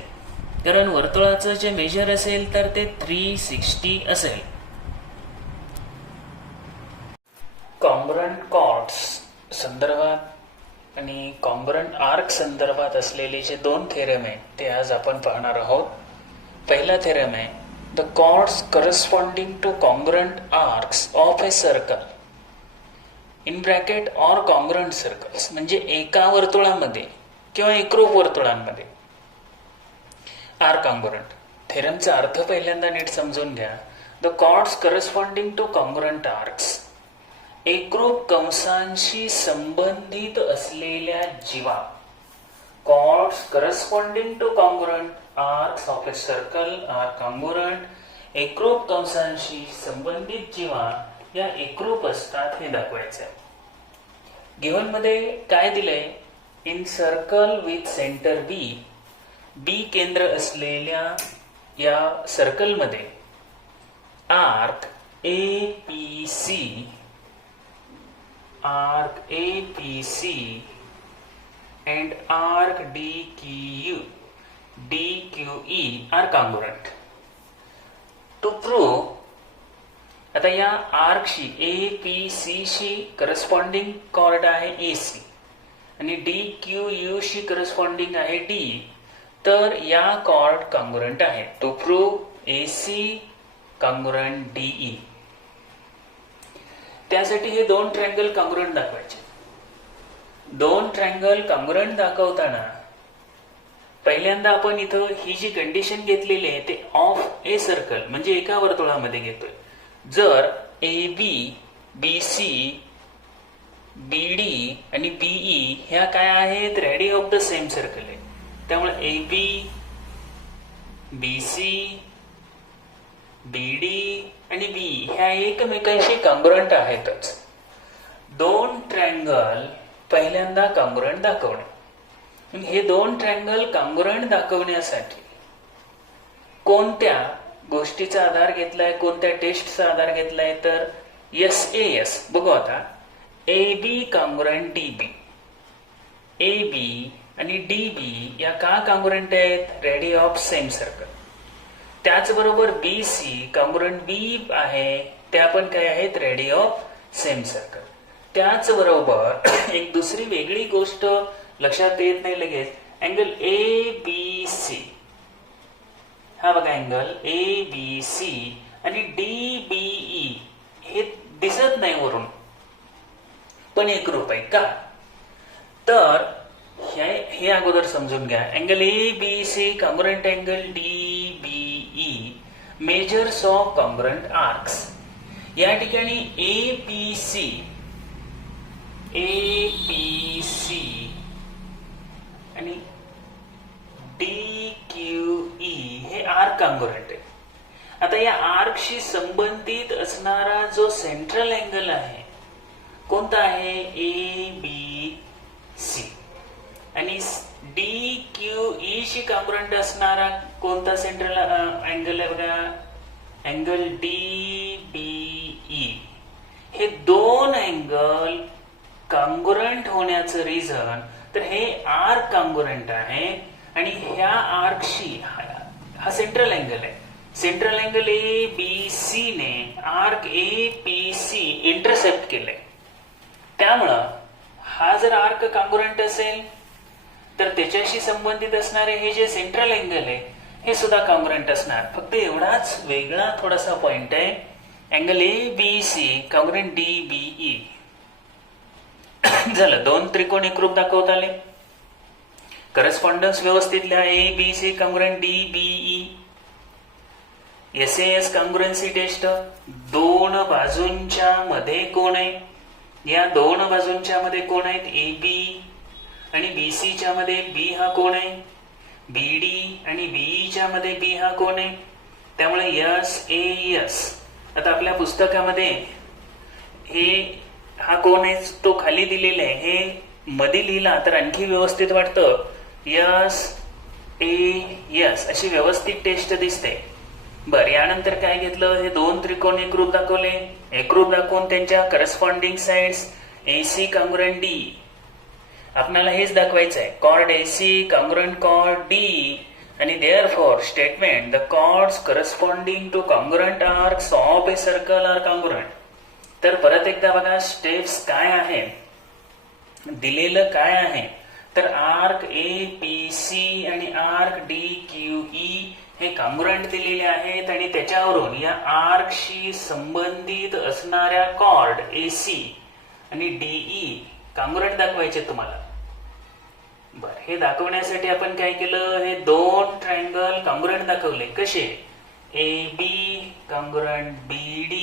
कारण वर्तुळाचं जे मेजर असेल तर ते 360 असेल. कॉन्ग्रुएंट कॉर्ड्स संदर्भात आणि कॉन्ग्रुएंट आर्क संदर्भात असलेले जे 2 थेरम आहेत ते आज आपण पाहणार आहोत. पहिला थेरम आहे, the chords corresponding to congruent arcs of a circle in bracket or congruent circles, म्हणजे एका वर्तुळामध्ये किंवा एकरूप वर्तुळांमध्ये आर कॉन्ग्रुएंट. थेरमचा अर्थ पहिल्यांदा नीट समजून घ्या. The chords corresponding to congruent arcs, एकरूप कंसांशी संबंधित असलेल्या जीवा. Chords corresponding to congruent arcs of a circle are congruent. एकरूप कंसांशी संबंधित जीवा या एकरूप असतात हे दाखवायचं आहे. गिव्हन मध्ये काय दिलंय, in circle with centre B, B केंद्र असलेल्या या सर्कलमध्ये arc A P C and arc DQE are congruent. To prove, आता या आर्कशी APC शी करस्पॉन्डिंग कॉर्ड आहे AC आणि DQU शी करस्पॉन्डिंग आहे D, तर या कॉर्ड कॉन्ग्रुएंट आहे. To prove AC congruent DE. त्यासाठी हे दोन ट्रायंगल कॉन्ग्रुएंट दाखवायचे. दोन ट्रायंगल कॉन्ग्रुएंट दाखवताना पहिल्यांदा आपण इथं ही जी कंडिशन घेतलेली आहे ते ऑफ ए सर्कल म्हणजे एका वर्तुळामध्ये घेतोय. जर AB, BC, BD आणि BE ह्या काय आहेत, ready of the same circle आहे. त्यामुळे AB, BC, BD आणि BE ह्या एकमेकांशी कॉन्ग्रुएंट आहेतच. दोन ट्रायंगल पहिल्यांदा कॉन्ग्रुएंट दाखवणे. हे दोन ट्रायंगल कॉन्ग्रुएंट दाखवण्यासाठी कोणत्या गोष्टीचा आधार घेतलाय, कोणत्या टेस्टचा आधार घेतलाय, तर SAS. बघू आता, AB कॉन्ग्रुएंट DB. AB आणि DB या का कॉन्ग्रुएंट आहेत, रेडी ऑफ सेम सर्कल. त्याचबरोबर BC कॉन्ग्रुएंट B आहे, त्या पण काय आहेत, रेडी ऑफ सेम सर्कल. त्याचबरोबर एक दुसरी वेगळी गोष्ट लक्षात येत नाही लगेच, अँगल ABC. हा बघा, अँगल ABC आणि DBE हे दिसत नाही वरून, पण एकरूप आहे का, तर हे अगोदर समजून घ्या. Angle ABC congruent angle DBE, measures of congruent arcs. या ठिकाणी APC आणि DQE हे आर्क कॉन्ग्रुएंट आहे. आता या आर्कशी संबंधित असणारा जो सेंट्रल अँगल आहे कोणता आहे, ABC. आणि DQE शी कॉन्ग्रुएंट असणारा कोणता सेंट्रल अँगल आहे बघा, अँगल DBE. हे दोन अँगल कॉन्ग्रुएंट होण्याचं रिझन, तर हे आर्क कॉन्ग्रुएंट आहे आणि ह्या आर्कशी हा सेंट्रल अँगल आहे. सेंट्रल अँगल ABC ने आर्क APC इंटरसेप्ट केलंय. त्यामुळं हा जर आर्क कॉन्ग्रुएंट असेल तर त्याच्याशी संबंधित असणारे हे जे सेंट्रल अँगल आहे हे सुद्धा कॉन्ग्रुएंट असणार. फक्त एवढाच वेगळा थोडासा पॉइंट आहे, अँगल ABC कॉन्ग्रुएंट DBE. झालं, दोन त्रिकोण एकरूप दाखवता आले. करस्पॉन्डन्स व्यवस्थित लिहा, ABC congruent DBE. SAS congruency test, दोन बाजूंच्या मध्ये कोण आहे, या दोन बाजूंच्या मध्ये कोण आहेत, AB आणि BC च्या मध्ये B हा कोण आहे, BD आणि BE च्या मध्ये B हा कोण आहे. त्यामुळे SAS. आता आपल्या पुस्तकामध्ये हे हा कोण आहे तो खाली दिलेला आहे, हे मध्ये लिहिला तर आणखी व्यवस्थित वाटतं. SAS अशी व्यवस्थित टेस्ट दिसते. बर, यानंतर काय घेतलं, हे दोन त्रिकोण एकरूप दाखवले. एकरूप दाखवून त्यांच्या corresponding sides AC congruent D. आपल्याला हेच दाखवायचं आहे, chord AC congruent chord D आणि therefore statement the chords corresponding to congruent arcs of a circle are congruent. तर परत एकदा बघा, स्टेप्स काय आहे, दिलेलं काय आहे, तर आर्क APC आणि आर्क DQE हे कॉन्ग्रुएंट दिलेले आहेत आणि त्याच्यावरून या आर्कशी संबंधित असणाऱ्या कॉर्ड AC आणि DE कॉन्ग्रुएंट दाखवायचे तुम्हाला. बर, हे दाखवण्यासाठी आपण काय केलं, हे दोन ट्रायंगल कॉन्ग्रुएंट दाखवले. कसे, AB कॉन्ग्रुएंट BD,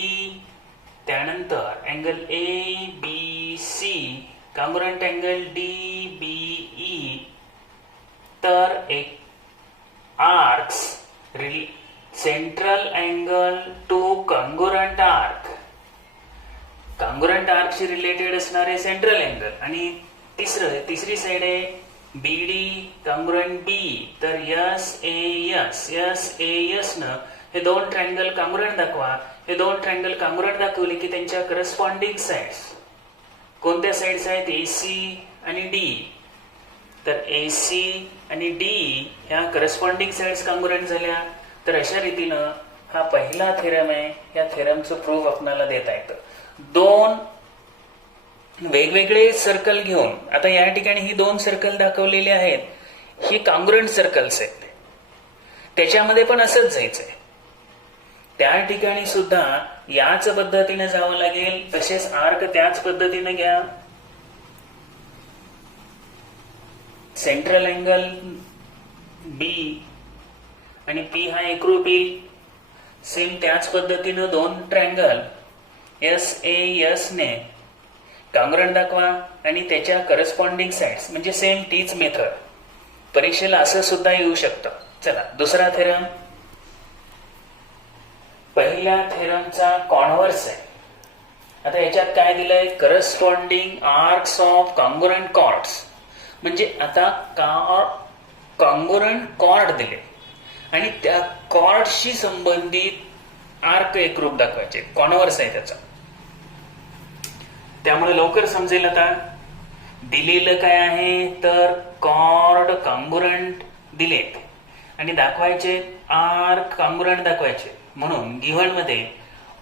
त्यानंतर angle ABC congruent angle DBE. तर एक arcs central angle to congruent arc congruent आर्कशी रिलेटेड असणारे सेंट्रल अँगल. आणि तिसरी साइड आहे BD कॉन्ग्रुएंट बी. तर एस न हे दोन ट्रायंगल कॉन्ग्रुएंट दाखवा. हे दोन ट्रायंगल कॉन्ग्रुएंट दाखवले की त्यांच्या करस्पॉन्डिंग साइड्स कोणत्या साइड्स आहेत? AC आणि D. तर AC आणि D ह्या करस्पॉन्डिंग साइड्स कॉन्ग्रुएंट झाल्या. तर अशा रीतीनं हा पहिला थेरम आहे. या थेरमचं प्रूफ आपल्याला देता येतं. दोन वेगवेगळे सर्कल घेऊन, आता या ठिकाणी ही दोन सर्कल दाखवलेली आहेत, ही कॉन्ग्रुएंट सर्कल्स आहेत. त्याच्यामध्ये पण असंच जायचंय. त्या ठिकाणी सुद्धा याच पद्धतीने जावं लागेल. तसेच आर्क त्याच पद्धतीने घ्या. सेंट्रल अँगल B आणि P हा एकरूप येईल. सेम त्याच पद्धतीनं दोन ट्रायंगल SAS ने कॉन्ग्रुएंट दाखवा आणि त्याच्या करस्पॉन्डिंग साइड्स, म्हणजे सेम तीच मेथड. परीक्षेला असं सुद्धा येऊ शकतं. चला दुसरा थेरम. पहिल्या थेरमचा कॉन्व्हर्स आहे. आता याच्यात काय दिलंय? Corresponding arcs of congruent chords. म्हणजे आता कॉन्ग्रुएंट कॉर्ड दिले आणि त्या कॉर्डशी संबंधित आर्क एकरूप दाखवायचे. कॉन्व्हर्स आहे त्याचा. त्यामुळे लवकर समजेल. आता दिलेलं काय आहे? तर कॉर्ड कॉन्ग्रुएंट दिलेत आणि दाखवायचे आर्क कॉन्ग्रुएंट दाखवायचे. म्हणून गिव्हन मध्ये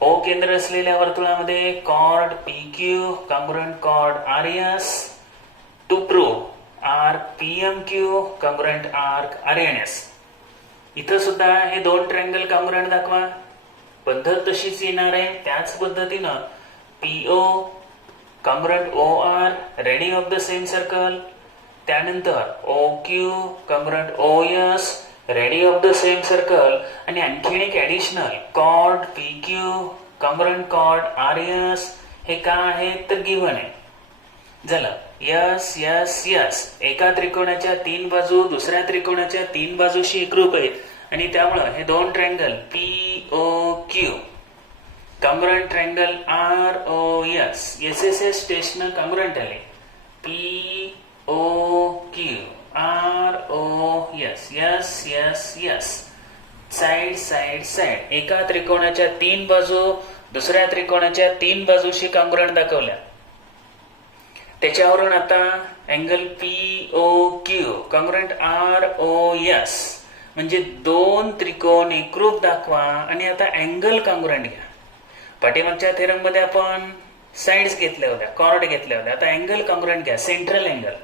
O केंद्र असलेल्या वर्तुळामध्ये chord PQ congruent chord RS to prove arc PMQ congruent arc RNS. इथं सुद्धा हे दोन ट्रायंगल कॉन्ग्रुएंट दाखवा. पद्धत तशीच येणार आहे. त्याच पद्धतीनं PO congruent OR radius of the same circle. त्यानंतर OQ congruent OS radius of the same circle. आणि आणखीन एक additional chord PQ congruent chord RS. हे का आहे? तर गिव्हन आहे. झालं. Yes yes yes. एका त्रिकोणाच्या तीन बाजू दुसऱ्या त्रिकोणाच्या तीन बाजूशी एकरूप आहेत आणि त्यामुळं हे दोन triangle POQ congruent triangle ROS SSS टेस्टनं कॉन्ग्रुएंट आले. POQ ROS yes yes yes. Side side side. एका त्रिकोणाच्या तीन बाजू दुसऱ्या त्रिकोणाच्या तीन बाजूशी कॉन्ग्रुएंट दाखवल्या. त्याच्यावरून आता अँगल POQ कॉन्ग्रुएंट ROS म्हणजे दोन त्रिकोण एकरूप दाखवा आणि आता अँगल कॉन्ग्रुएंट घ्या. पाठीमागच्या थेरम मध्ये आपण साइड्स घेतल्या होत्या, कॉर्ड घेतल्या होत्या. आता अँगल कॉन्ग्रुएंट घ्या. Central angle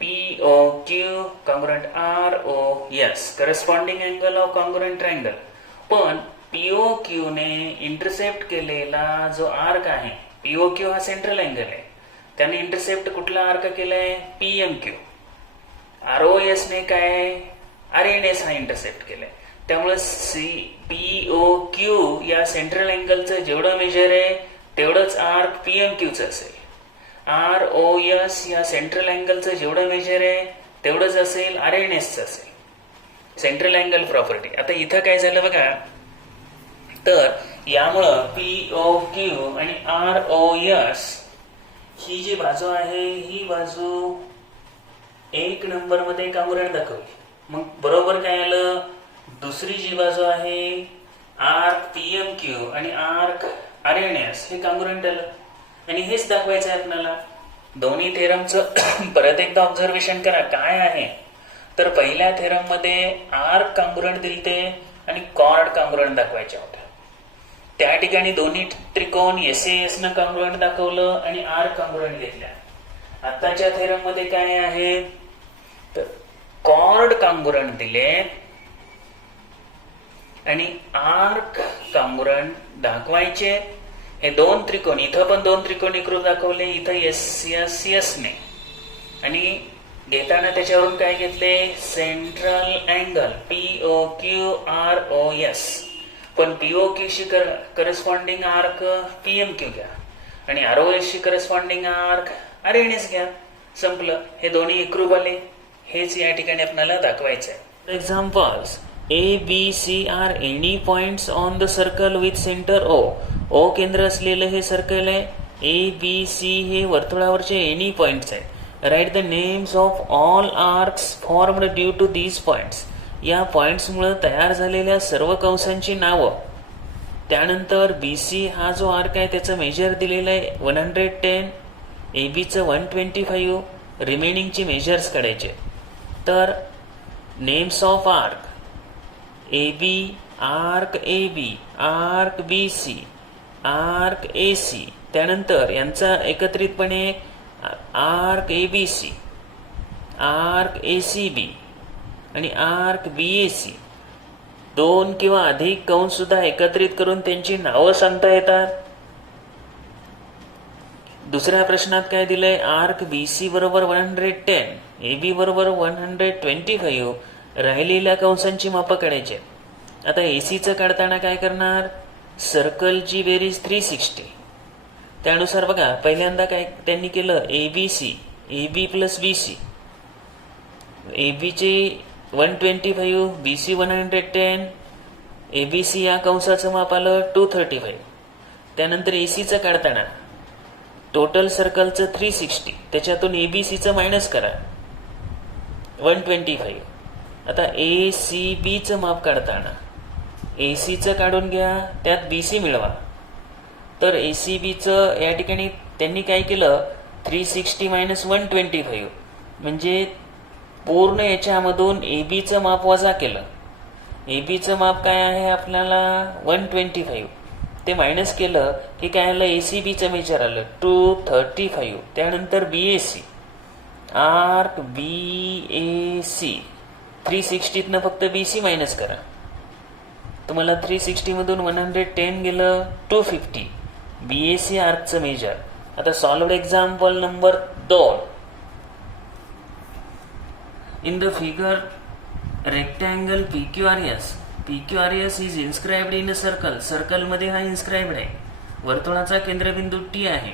POQ congruent ROS corresponding angle of congruent triangle. पण POQ ने इंटरसेप्ट केलेला जो आर्क आहे, POQ हा सेंट्रल अँगल आहे, त्याने इंटरसेप्ट कुठला आर्क केलाय? PMQ. ROS ने काय? RNS हा इंटरसेप्ट केलाय. त्यामुळे POQ या सेंट्रल अँगलचं जेवढं मेजर आहे तेवढंच आर्क PMQचं असेल. ROS या सेंट्रल अँगलचं जेवढं मेजर आहे तेवढंच असेल RNSचं असेल. Central angle property. आता इथं काय झालं बघा. तर यामुळं POQ आणि ROS ही जी बाजू आहे ही बाजू एक नंबर मध्ये कॉन्ग्रुएंट दाखवली. मग बरोबर काय आलं? दुसरी जी बाजू आहे आर्क PMQ आणि आर्क RNS हे कॉन्ग्रुएंट आलं. आणि हेच दाखवायचं आहे आपल्याला. दोन्ही थेरमचं परत एकदा ऑब्झर्वेशन करा. काय आहे तर पहिल्या थेरम मध्ये आर्क कॉन्ग्रुएंट दिलते आणि कॉर्ड कॉन्ग्रुएंट दाखवायच्या होत्या. त्या ठिकाणी दोन्ही त्रिकोण SAS न कॉन्ग्रुएंट दाखवलं आणि आर्क कॉन्ग्रुएंट घेतल्या. आताच्या थेरम मध्ये काय आहे तर कॉर्ड कॉन्ग्रुएंट दिले आणि आर्क कॉन्ग्रुएंट दाखवायचे. हे दोन त्रिकोण, इथं पण दोन त्रिकोण एकरूप दाखवले, इथं SS ने. आणि घेताना त्याच्यावरून काय घेतले? Central angle POQ ROS. पण POQ शी करस्पॉन्डिंग आर्क PMQ घ्या आणि ROS शी करस्पॉन्डिंग आर्क RNS घ्या. संपलं. हे दोन्ही एकरूप आले. हेच या ठिकाणी आपल्याला दाखवायचं आहे. Examples. ABC are any points on the circle with center O. O केंद्र असलेलं हे सर्कल आहे. ए बी सी हे वर्तुळावरचे एनी पॉईंट्स आहेत. Right the names of all arcs formed due to these points. या पॉईंट्समुळे तयार झालेल्या सर्व कंसांची नावं. त्यानंतर बी सी हा जो आर्क आहे त्याचं मेजर दिलेलं आहे 110, ए बीचं 125, रिमेनिंगची मेजर्स काढायचे. तर names of arc A B, arc A B, arc B C, arc A C. त्यानंतर यांचा एकत्रितपणे arc A B C, arc A C B आणि आर्क बी ए सी. 2 किंवा अधिक कंस सुद्धा एकत्रित करून त्यांची नावं सांगता येतात. दुसऱ्या प्रश्नात काय दिलंय, आर्क बी सी बरोबर 110, ए बी बरोबर 125. राहिलेल्या कंसांची मापं काढायची. आता ए सीचं काढताना काय करणार, सर्कलची बेरीज 360. त्यानुसार बघा पहिल्यांदा काय त्यांनी केलं, A B C, A B plus B C. A बीचे 125, बी सी 110, ए बी सी या कंसाचं माप आलं 235. त्यानंतर ए सीचं काढताना टोटल सर्कलचं 360, त्याच्यातून ए बी सीचं मायनस करा 125. आता ए सी बीचं माप काढताना ए सीचं काढून घ्या, त्यात बी सी मिळवा. तर ए सी बीचं या ठिकाणी त्यांनी काय केलं, 360 मायनस 125 म्हणजे पूर्ण याच्यामधून ए बीचं माप वजा केलं. ए बीचं माप काय आहे आपल्याला 125, ते मायनस केलं की काय आलं, ए सी बीचं मेजर आलं 235. त्यानंतर बी ए सी, आर्क बी ए सी, 360तनं फक्त बी सी मायनस करा. तुम्हाला 360मधून 110 गेलं 250. बी ए सी आर्कचं मेजर. आता solved example number 2. In the figure, rectangle PQRS. PQRS is inscribed in a circle. सर्कलमध्ये हा इन्स्क्राइब्ड आहे. वर्तुळाचा केंद्रबिंदू टी आहे.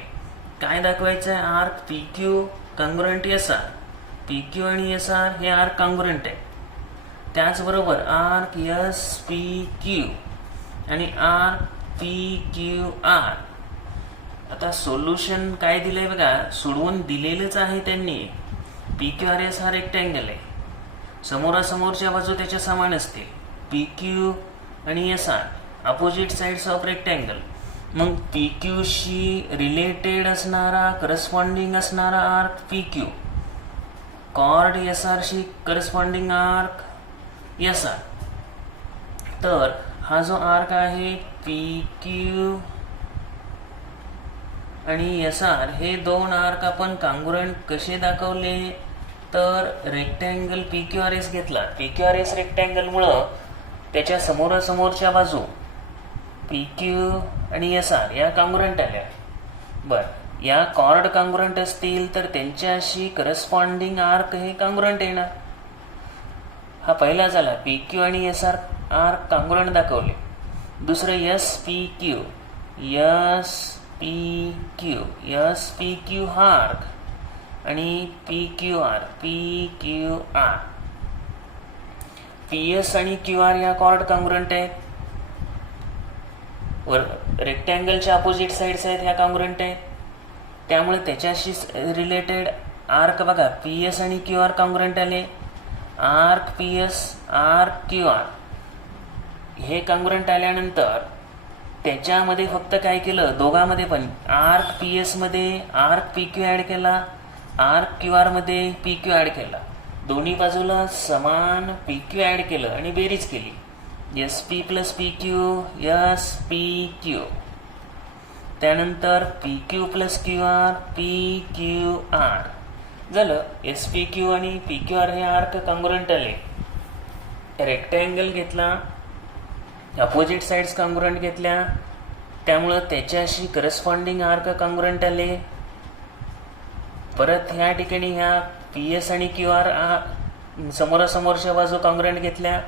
काय दाखवायचं आहे, arc P Q congruent S R. P Q आणि एस आर हे आर्क कॉन्ग्रुएंट आहे. त्याचबरोबर आर्क एस पी क्यू आणि आर्क पी क्यू आर. आता सोल्युशन काय दिलंय बघा, सोडवून दिलेलंच आहे त्यांनी. पी क्यू आर एस हा रेक्टँगल आहे. समोरासमोरच्या बाजू त्याच्या समान असतील. पी क्यू आणि S R opposite sides of rectangle. मग पी क्यूशी रिलेटेड असणारा करस्पॉन्डिंग असणारा arc P Q, cord S आरशी करस्पॉन्डिंग आर्क एस आर. तर हा जो आर्क आहे पी क्यू आणि एस आर हे दोन आर्क आपण कॉन्ग्रुएंट कसे दाखवले, तर rectangle P Q R S घेतला. पी क्यू आर एस रेक्टँगलमुळं त्याच्या समोरासमोरच्या बाजू पी क्यू आणि एस आर या कॉन्ग्रुएंट आल्या. बरं, या कॉर्ड कॉन्ग्रुएंट असतील तर त्यांच्याशी करस्पॉन्डिंग आर्क हे कॉन्ग्रुएंट येणार. हा पहिला झाला, पी क्यू आणि एस आर आर्क कॉन्ग्रुएंट दाखवले. दुसरं S P Q, S P Q, S P Q हा आर्क आणि P Q R, P Q R. P S आणि क्यू आर या कॉर्ड कॉन्ग्रुएंट आहेत. रेक्टँगलच्या अपोजिट साइड्स आहेत ह्या कॉन्ग्रुएंट आहेत. त्यामुळे त्याच्याशी रिलेटेड आर्क बघा, पी एस आणि क्यू आर कॉन्ग्रुएंट आले. Arc P S, arc Q R हे कॉन्ग्रुएंट आल्यानंतर त्याच्यामध्ये फक्त काय केलं, दोघांमध्ये पण आर्क पी एस मध्ये आर्क पी क्यू ॲड केला, आर्क क्यू आर मध्ये पी क्यू ॲड केला. दोन्ही बाजूला समान पी क्यू ॲड केलं आणि बेरीज केली. S P plus P Q, S P Q. त्यानंतर P Q plus Q R, P Q R झालं. एस पी क्यू आणि पी क्यू आर हे आर्क कॉन्ग्रुएंट आले. रेक्टँगल घेतला, अपोजिट साइड्स कॉन्ग्रुएंट घेतल्या, त्यामुळं त्याच्याशी करस्पॉन्डिंग आर्क कॉन्ग्रुएंट आले. परत ह्या ठिकाणी ह्या पी एस आणि क्यू आर समोरासमोरच्या बाजू कॉन्ग्रुएंट घेतल्या,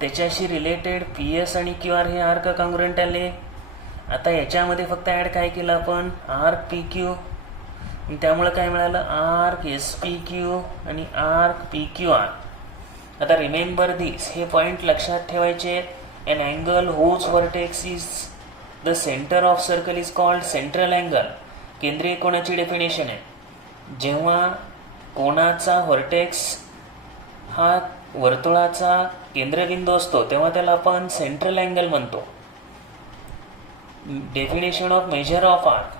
त्याच्याशी रिलेटेड पी एस आणि क्यू आर हे आर्क कॉन्ग्रुएंट आले. आता याच्यामध्ये फक्त ॲड काय केलं आपण, आर्क पी क्यू. त्यामुळं काय मिळालं, आर्क एस पी क्यू आणि आर्क पी क्यू आर. आता रिमेंबर दिस, हे पॉईंट लक्षात ठेवायचे. An angle whose vertex is the center of circle is called central angle. केंद्रीय कोनाची डेफिनेशन आहे, जेव्हा कोनाचा व्हर्टेक्स हा वर्तुळाचा केंद्रबिंदू असतो तेव्हा त्याला आपण सेंट्रल अँगल म्हणतो. Definition of measure of arc.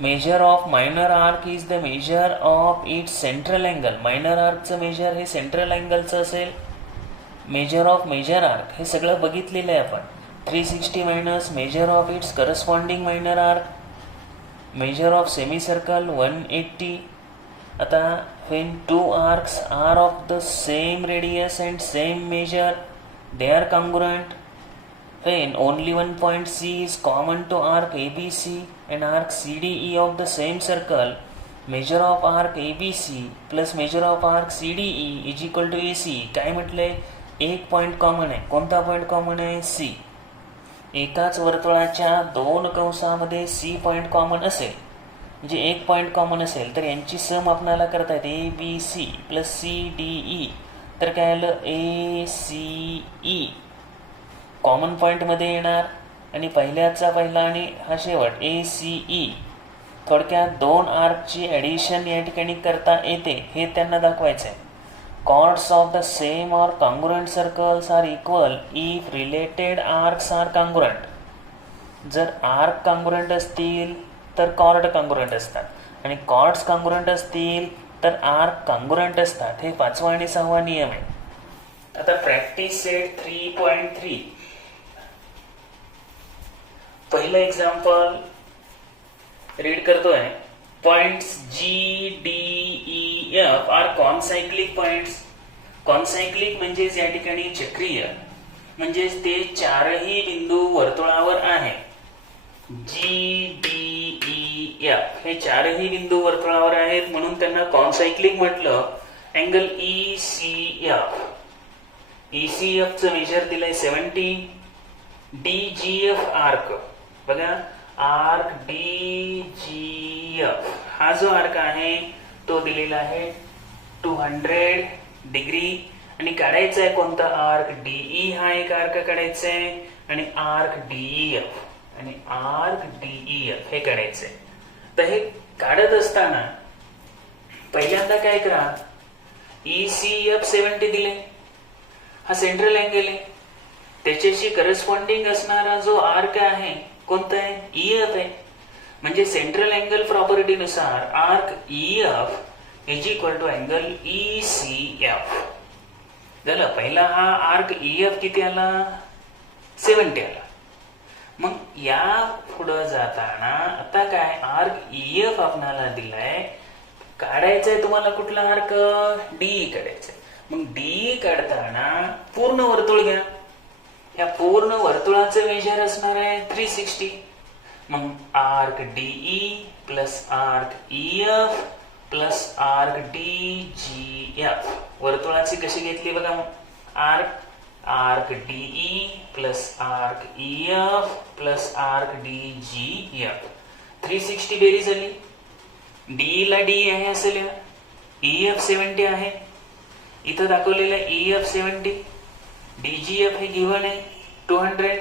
Measure of minor arc is the measure of its central angle. Minor आर्कचं मेजर हे सेंट्रल अँगलचं असेल. मेजर ऑफ मेजर आर्क हे सगळं बघितलेलं आहे आपण. 360 minus measure of its corresponding minor arc. Measure of semicircle 180. आता when two arcs are of the same radius and same measure, they are congruent. When only one point C is common to arc ABC and arc CDE of the same circle, measure of arc ABC plus measure of arc CDE is equal to AC. काय म्हटलंय? एक पॉईंट कॉमन आहे. कोणता पॉईंट कॉमन आहे? C. एकाच वर्तुळाच्या दोन कंसामध्ये C पॉईंट कॉमन असेल, म्हणजे एक पॉईंट कॉमन असेल, तर यांची सम आपणाला करता येते ABC प्लस CDE. तर काय आलं? ACE कॉमन पॉईंटमध्ये येणार आणि पहिल्याचा पहिला आणि हा शेवट ACE. थोडक्यात दोन आर्कची ॲडिशन या ठिकाणी करता येते हे त्यांना दाखवायचं आहे. Chords of the same or congruent circles are equal if related arcs are congruent. जर आर्क कॉन्ग्रुएंट असतील तर कॉर्ड कॉन्ग्रुएंट असतात, आणि कॉर्ड्स कॉन्ग्रुएंट असतील तर आर्क कॉन्ग्रुएंट असतात. हे 5वा आणि 6वा नियम आहे. आता प्रॅक्टिस सेट 3.3. पहिलं एक्झाम्पल रीड करतोय. Points GDEF are concyclic points. Concyclic म्हणजेच या ठिकाणी चक्रीय, म्हणजेच ते चारही बिंदू वर्तुळावर आहे. GDEF हे चारही बिंदू वर्तुळावर आहेत म्हणून त्यांना कॉनसायक्लिक म्हटलं. अँगल ECF चं मेजर दिलंय 70. DGF आर्क बघा, आर्क DGF हा जो आर्क आहे तो दिलेला आहे 200 डिग्री, आणि काढायचा आहे कोणता? आर्क DE हा एक आर्क काढायचा आहे, आणि आर्क DEF आणि आर्क DEF हे काढायचंय. तर हे काढत असताना पहिल्यांदा काय करा, ECF 70 दिले, हा सेंट्रल अँगल आहे, त्याच्याशी करस्पॉन्डिंग असणारा जो आर्क आहे कोणता आहे? EF आहे. म्हणजे सेंट्रल अँगल प्रॉपर्टीनुसार arc EF is equal to angle ECF झालं. पहिला हा आर्क EF किती आला? 70 आला. मग या पुढं जाताना आता काय, आर्क EF आपणाला दिलाय, काढायचंय तुम्हाला कुठला आर्क? DE काढायचंय. मग DE काढताना पूर्ण वर्तुळ घ्या. या पूर्ण वर्तुळाचं मेजर असणार आहे 360. मग arc DE plus arc EF plus arc DGF. वर्तुळाची कशी घेतली बघा. मग arc DE plus arc EF plus arc DGF. 360 बेरीज झाली. DE ला DE आहे असेल, EF 70 आहे, इथं दाखवलेलं EF 70. DGF हे गिव्हन आहे 200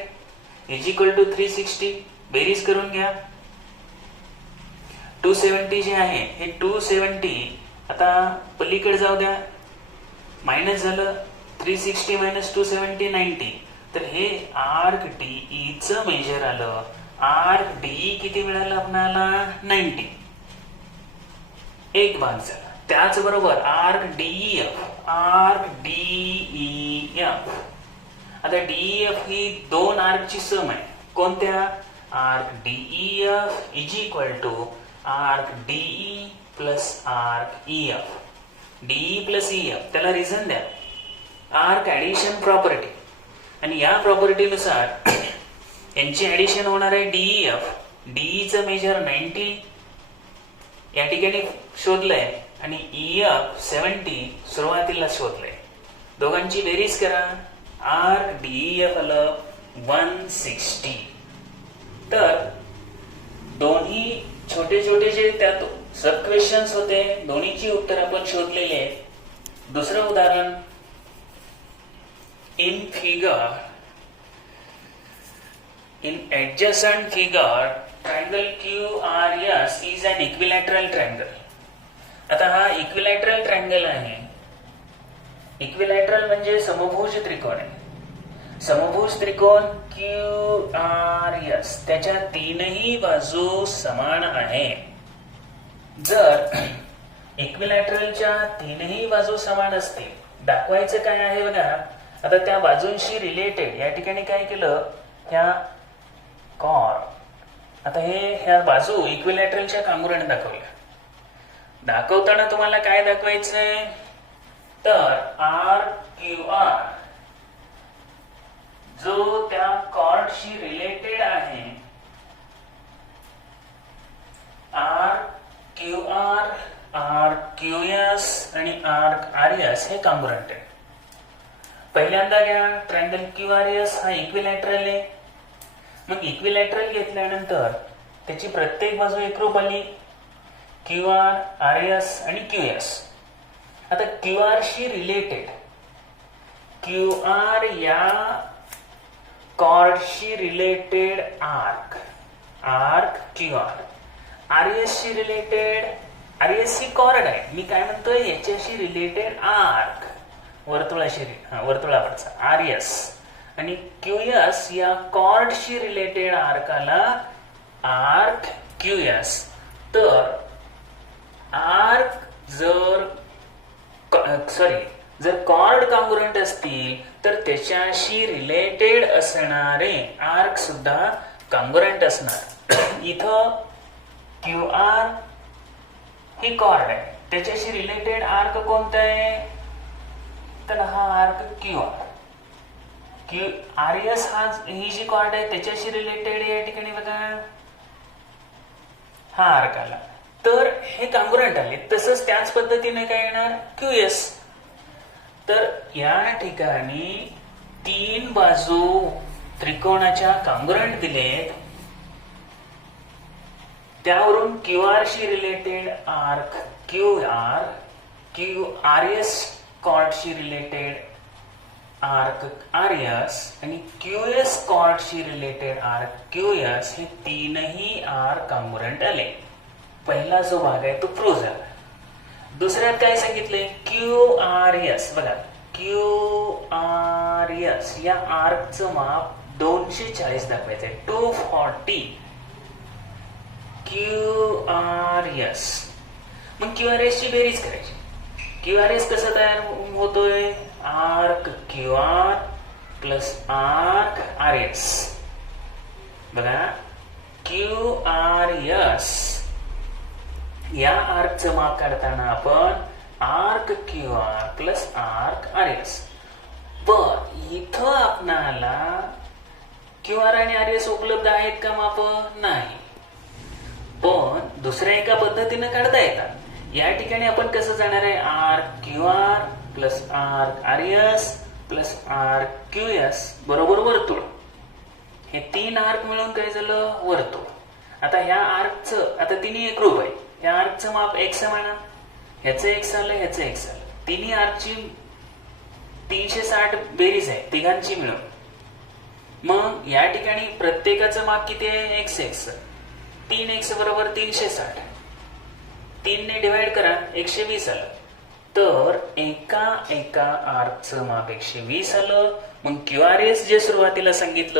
इज इक्वल टू 360. बेरीज करून घ्या. 270 जे आहे हे 270 आता पलीकडे जाऊ द्या, मायनस झालं. 360 मायनस 270 90. तर हे आर्क DE चं मेजर आलं. आर्क DE किती मिळालं आपल्याला? 90. एक भाग झाला. त्याचबरोबर आर्क DEF आता DEF ही दोन आर्कची सम आहे. कोणत्या? Arc DEF is equal to arc DE plus arc EF. DE plus EF त्याला रिझन द्या, आर्क ऍडिशन प्रॉपर्टी, आणि या प्रॉपर्टीनुसार यांची ऍडिशन होणार आहे DEF. DE चं मेजर 90 या ठिकाणी शोधलंय, आणि EF 70 सुरुवातीला शोधलंय. दोघांची बेरीज करा. आर्क DEF आलं 160. तर दोन्ही छोटे छोटे जे त्यात सब क्वेश्चन्स होते, दोन्हीची उत्तर आपण शोधलेले आहेत. दुसरं उदाहरण, in adjacent figure triangle QRS is an equilateral triangle. आता हा इक्विलॅटरल ट्रायंगल आहे. इक्विलॅटरल म्हणजे समभुज त्रिकोण आहे. समभुज त्रिकोण QRS त्याच्या तीनही बाजू समान आहे. जर इक्विलॅटरलच्या तीनही बाजू समान असतील, दाखवायचं काय आहे बघा. आता त्या बाजूंशी रिलेटेड या ठिकाणी काय केलं, ह्या कॉर्ड, आता ह्या बाजू इक्विलॅटरलच्या कांगोराने दाखवल्या. दाखवताना तुम्हाला काय दाखवायचंय, तर RQR जो त्या कॉर्डशी रिलेटेड आहे, RQR, RQS आणि RRS हे कांगोरंट आहे. पहिल्यांदा घ्या, ट्रायंगल QRS हा इक्विलॅटरल आहे. मग इक्विलॅटरल घेतल्यानंतर त्याची प्रत्येक बाजू एकरूप आली, QR, RS आणि QS. आता QR शी रिलेटेड, QR या कॉर्डशी रिलेटेड आर्क, QR. RS शी रिलेटेड, RS ही कॉर्ड आहे, मी काय म्हणतोय याच्याशी रिलेटेड आर्क, वर्तुळावरचा RS. आणि QS या कॉर्डशी रिलेटेड आर्काला आर्क QS. तर आर्क जर कॉर्ड कांगोरंट असतील तर त्याच्याशी रिलेटेड असणारे आर्क सुद्धा कांगोरंट असणार. इथं QR ही कॉर्ड आहे, त्याच्याशी रिलेटेड आर्क कोणता आहे, तर हा आर्क QR. RS ही जी कॉर्ड आहे त्याच्याशी रिलेटेड या ठिकाणी बघा हा आर्क आला, तर हे कांगोरंट आले. तसंच त्याच पद्धतीने काय येणार, QS. तर या ठिकाणी तीन बाजू त्रिकोणाच्या कांगोरंट दिलेत. त्यावरून QR शी रिलेटेड आर्क QR, RS कॉर्डशी रिलेटेड आर्क RS आणि QS कॉर्डशी रिलेटेड आर्क QS हे तीनही आर्क कांगोरंट आले. पहिला जो भाग आहे तो प्रूव्ह झाला. दुसऱ्यात काय सांगितलंय, QRS बघा, QRS या आर्कचं माप 240 दाखवायचंय, 240 QRS. मग QRS ची बेरीज करायची. QRS कसं तयार होतोय, arc QR plus arc RS. बघा, QRS या आर्कचं माप काढताना आपण arc QR plus arc RS. पण इथं आपणाला QR आणि RS उपलब्ध आहेत का माप, नाही. पण दुसऱ्या एका पद्धतीने काढता येतात. या ठिकाणी आपण कसं जाणार आहे, arc QR plus arc RS plus arc QS बरोबर वर्तुळ. हे तीन आर्क मिळून काय झालं, वर्तुळ. आता ह्या आर्कचं, आता तिन्ही एकरूप आहे, या आर्कचं माप X म्हणा, ह्याचं X आलं, ह्याचं X आलं. तिन्ही आर्कची 360 बेरीज आहे तिघांची मिळून. मग या ठिकाणी प्रत्येकाचं माप किती आहे, X. 3x बरोबर 360. 3 ने डिवाइड करा, 120 आलं. तर एका आर्कचं माप 120 आलं. मग QRS जे सुरुवातीला सांगितलं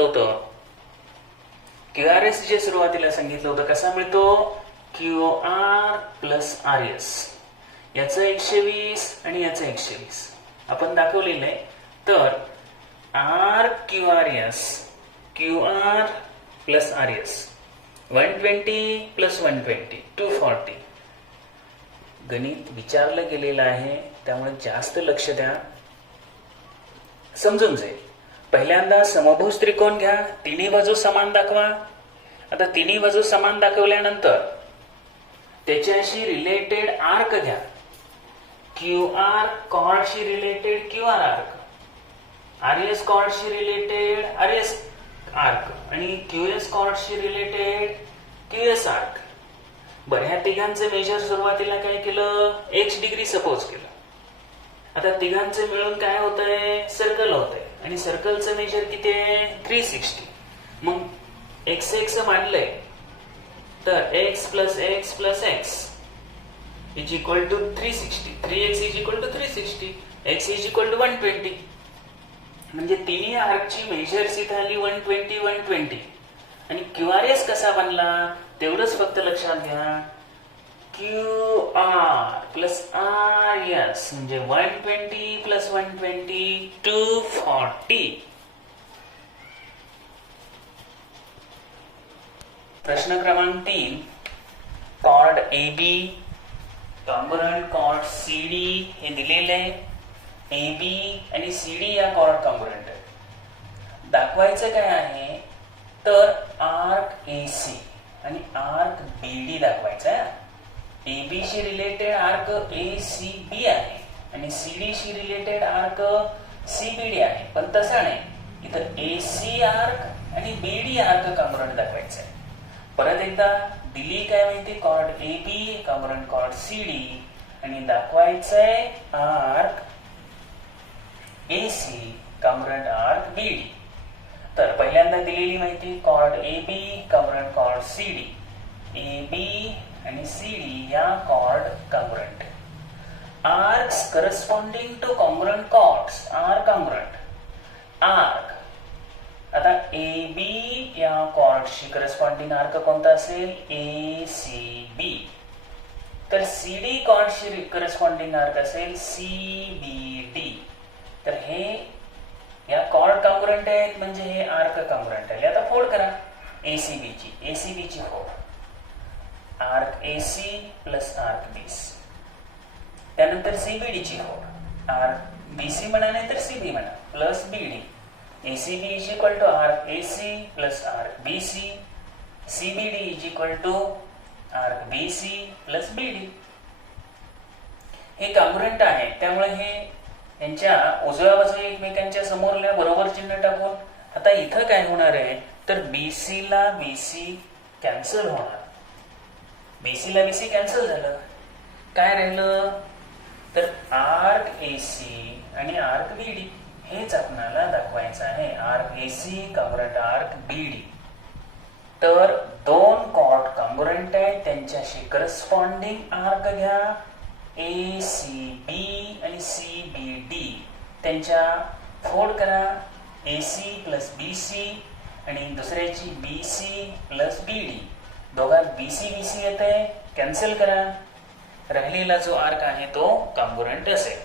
होतं, कसा मिळतो, QR प्लस RS. याचं 120 आणि याचं 120 आपण दाखवलेलं आहे. तर arc QRS, QR plus RS 120 plus 120 240. गणित विचारलं गेलेलं आहे, त्यामुळे जास्त लक्ष द्या, समजून जाईल. पहिल्यांदा समभुज त्रिकोण घ्या, तिन्ही बाजू समान दाखवा. आता तिन्ही बाजू समान दाखवल्यानंतर त्याच्याशी रिलेटेड आर्क घ्या. QR कॉर्डशी रिलेटेड QR आर्क, RS कॉर्डशी रिलेटेड RS आर्क आणि QS कॉर्डशी रिलेटेड QS आर्क. बरं, ह्या तिघांचं मेजर सुरुवातीला काय केलं, X डिग्री सपोज केलं. आता तिघांचं मिळून काय होतंय, सर्कल होतंय. आणि सर्कलचं मेजर किती आहे, 360. मग X मांडलंय तर x plus x plus x is equal to 360. 3x is equal to 360. x is equal to 120. म्हणजे तिन्ही आर्कची मेजर्स इथं आली 120 120. आणि QRS कसा बनला तेवढंच फक्त लक्षात घ्या. QR प्लस RS म्हणजे 120 प्लस 120 240. प्रश्न क्रमांक 3. Chord AB component chord CD हे दिलेले आहे. AB आणि CD या कॉर्ड कॉम्पोनंट आहे. दाखवायचं काय आहे तर आर्क AC आणि आर्क BD दाखवायचा आहे. AB शी रिलेटेड आर्क ACB आहे आणि CD शी रिलेटेड आर्क CBD आहे. पण तसं नाही, इथं AC आर्क आणि BD आर्क कॉम्पोनंट दाखवायचं आहे. परत एकदा दिली काय माहिती chord AB component chord CD आणि दाखवायचंय arc AC component arc BD. तर पहिल्यांदा दिलेली माहिती chord AB component chord CD. AB आणि CD या chord component. Arcs corresponding to component chords are component. Arc आता AB या कॉर्डशी करस्पॉन्डिंग आर्क कोणता असेल ACB. तर CD कॉर्डशी करस्पॉन्डिंग आर्क असेल CBD. तर हे या कॉर्ड कॉम्पोनंट आहेत म्हणजे हे आर्क कॉम्पोनंट आहे. आता फोड करा ACB ची फोड. Arc AC plus arc BC. त्यानंतर CBD ची फोड. आर्क BC म्हणा नाही तर CB म्हणा plus BD. ACB is equal to arc AC plus arc BC. CBD is equal to arc BC plus BD. हे कॉम्पोनंट आहे त्यामुळे हे यांच्या उजव्या बाजू एकमेकांच्या समोरल्या बरोबर चिन्ह टाकून आता इथं काय होणार आहे तर BC ला BC कॅन्सल होणार. BC ला BC कॅन्सल झालं. काय राहिलं तर आर्क AC आणि आर्क BD हेच आपल्याला दाखवायचं आहे. Arc AC component arc BD. तर दोन कॉर्ड कॉम्पोनंट आहेत त्यांच्याशी करस्पॉन्डिंग आर्क घ्या ACB आणि CBD. त्यांच्या फोड करा AC प्लस BC आणि दुसऱ्याची BC प्लस BD. दोघात BC येते कॅन्सल करा. राहिलेला जो आर्क आहे तो कॉम्पोनंट असेल.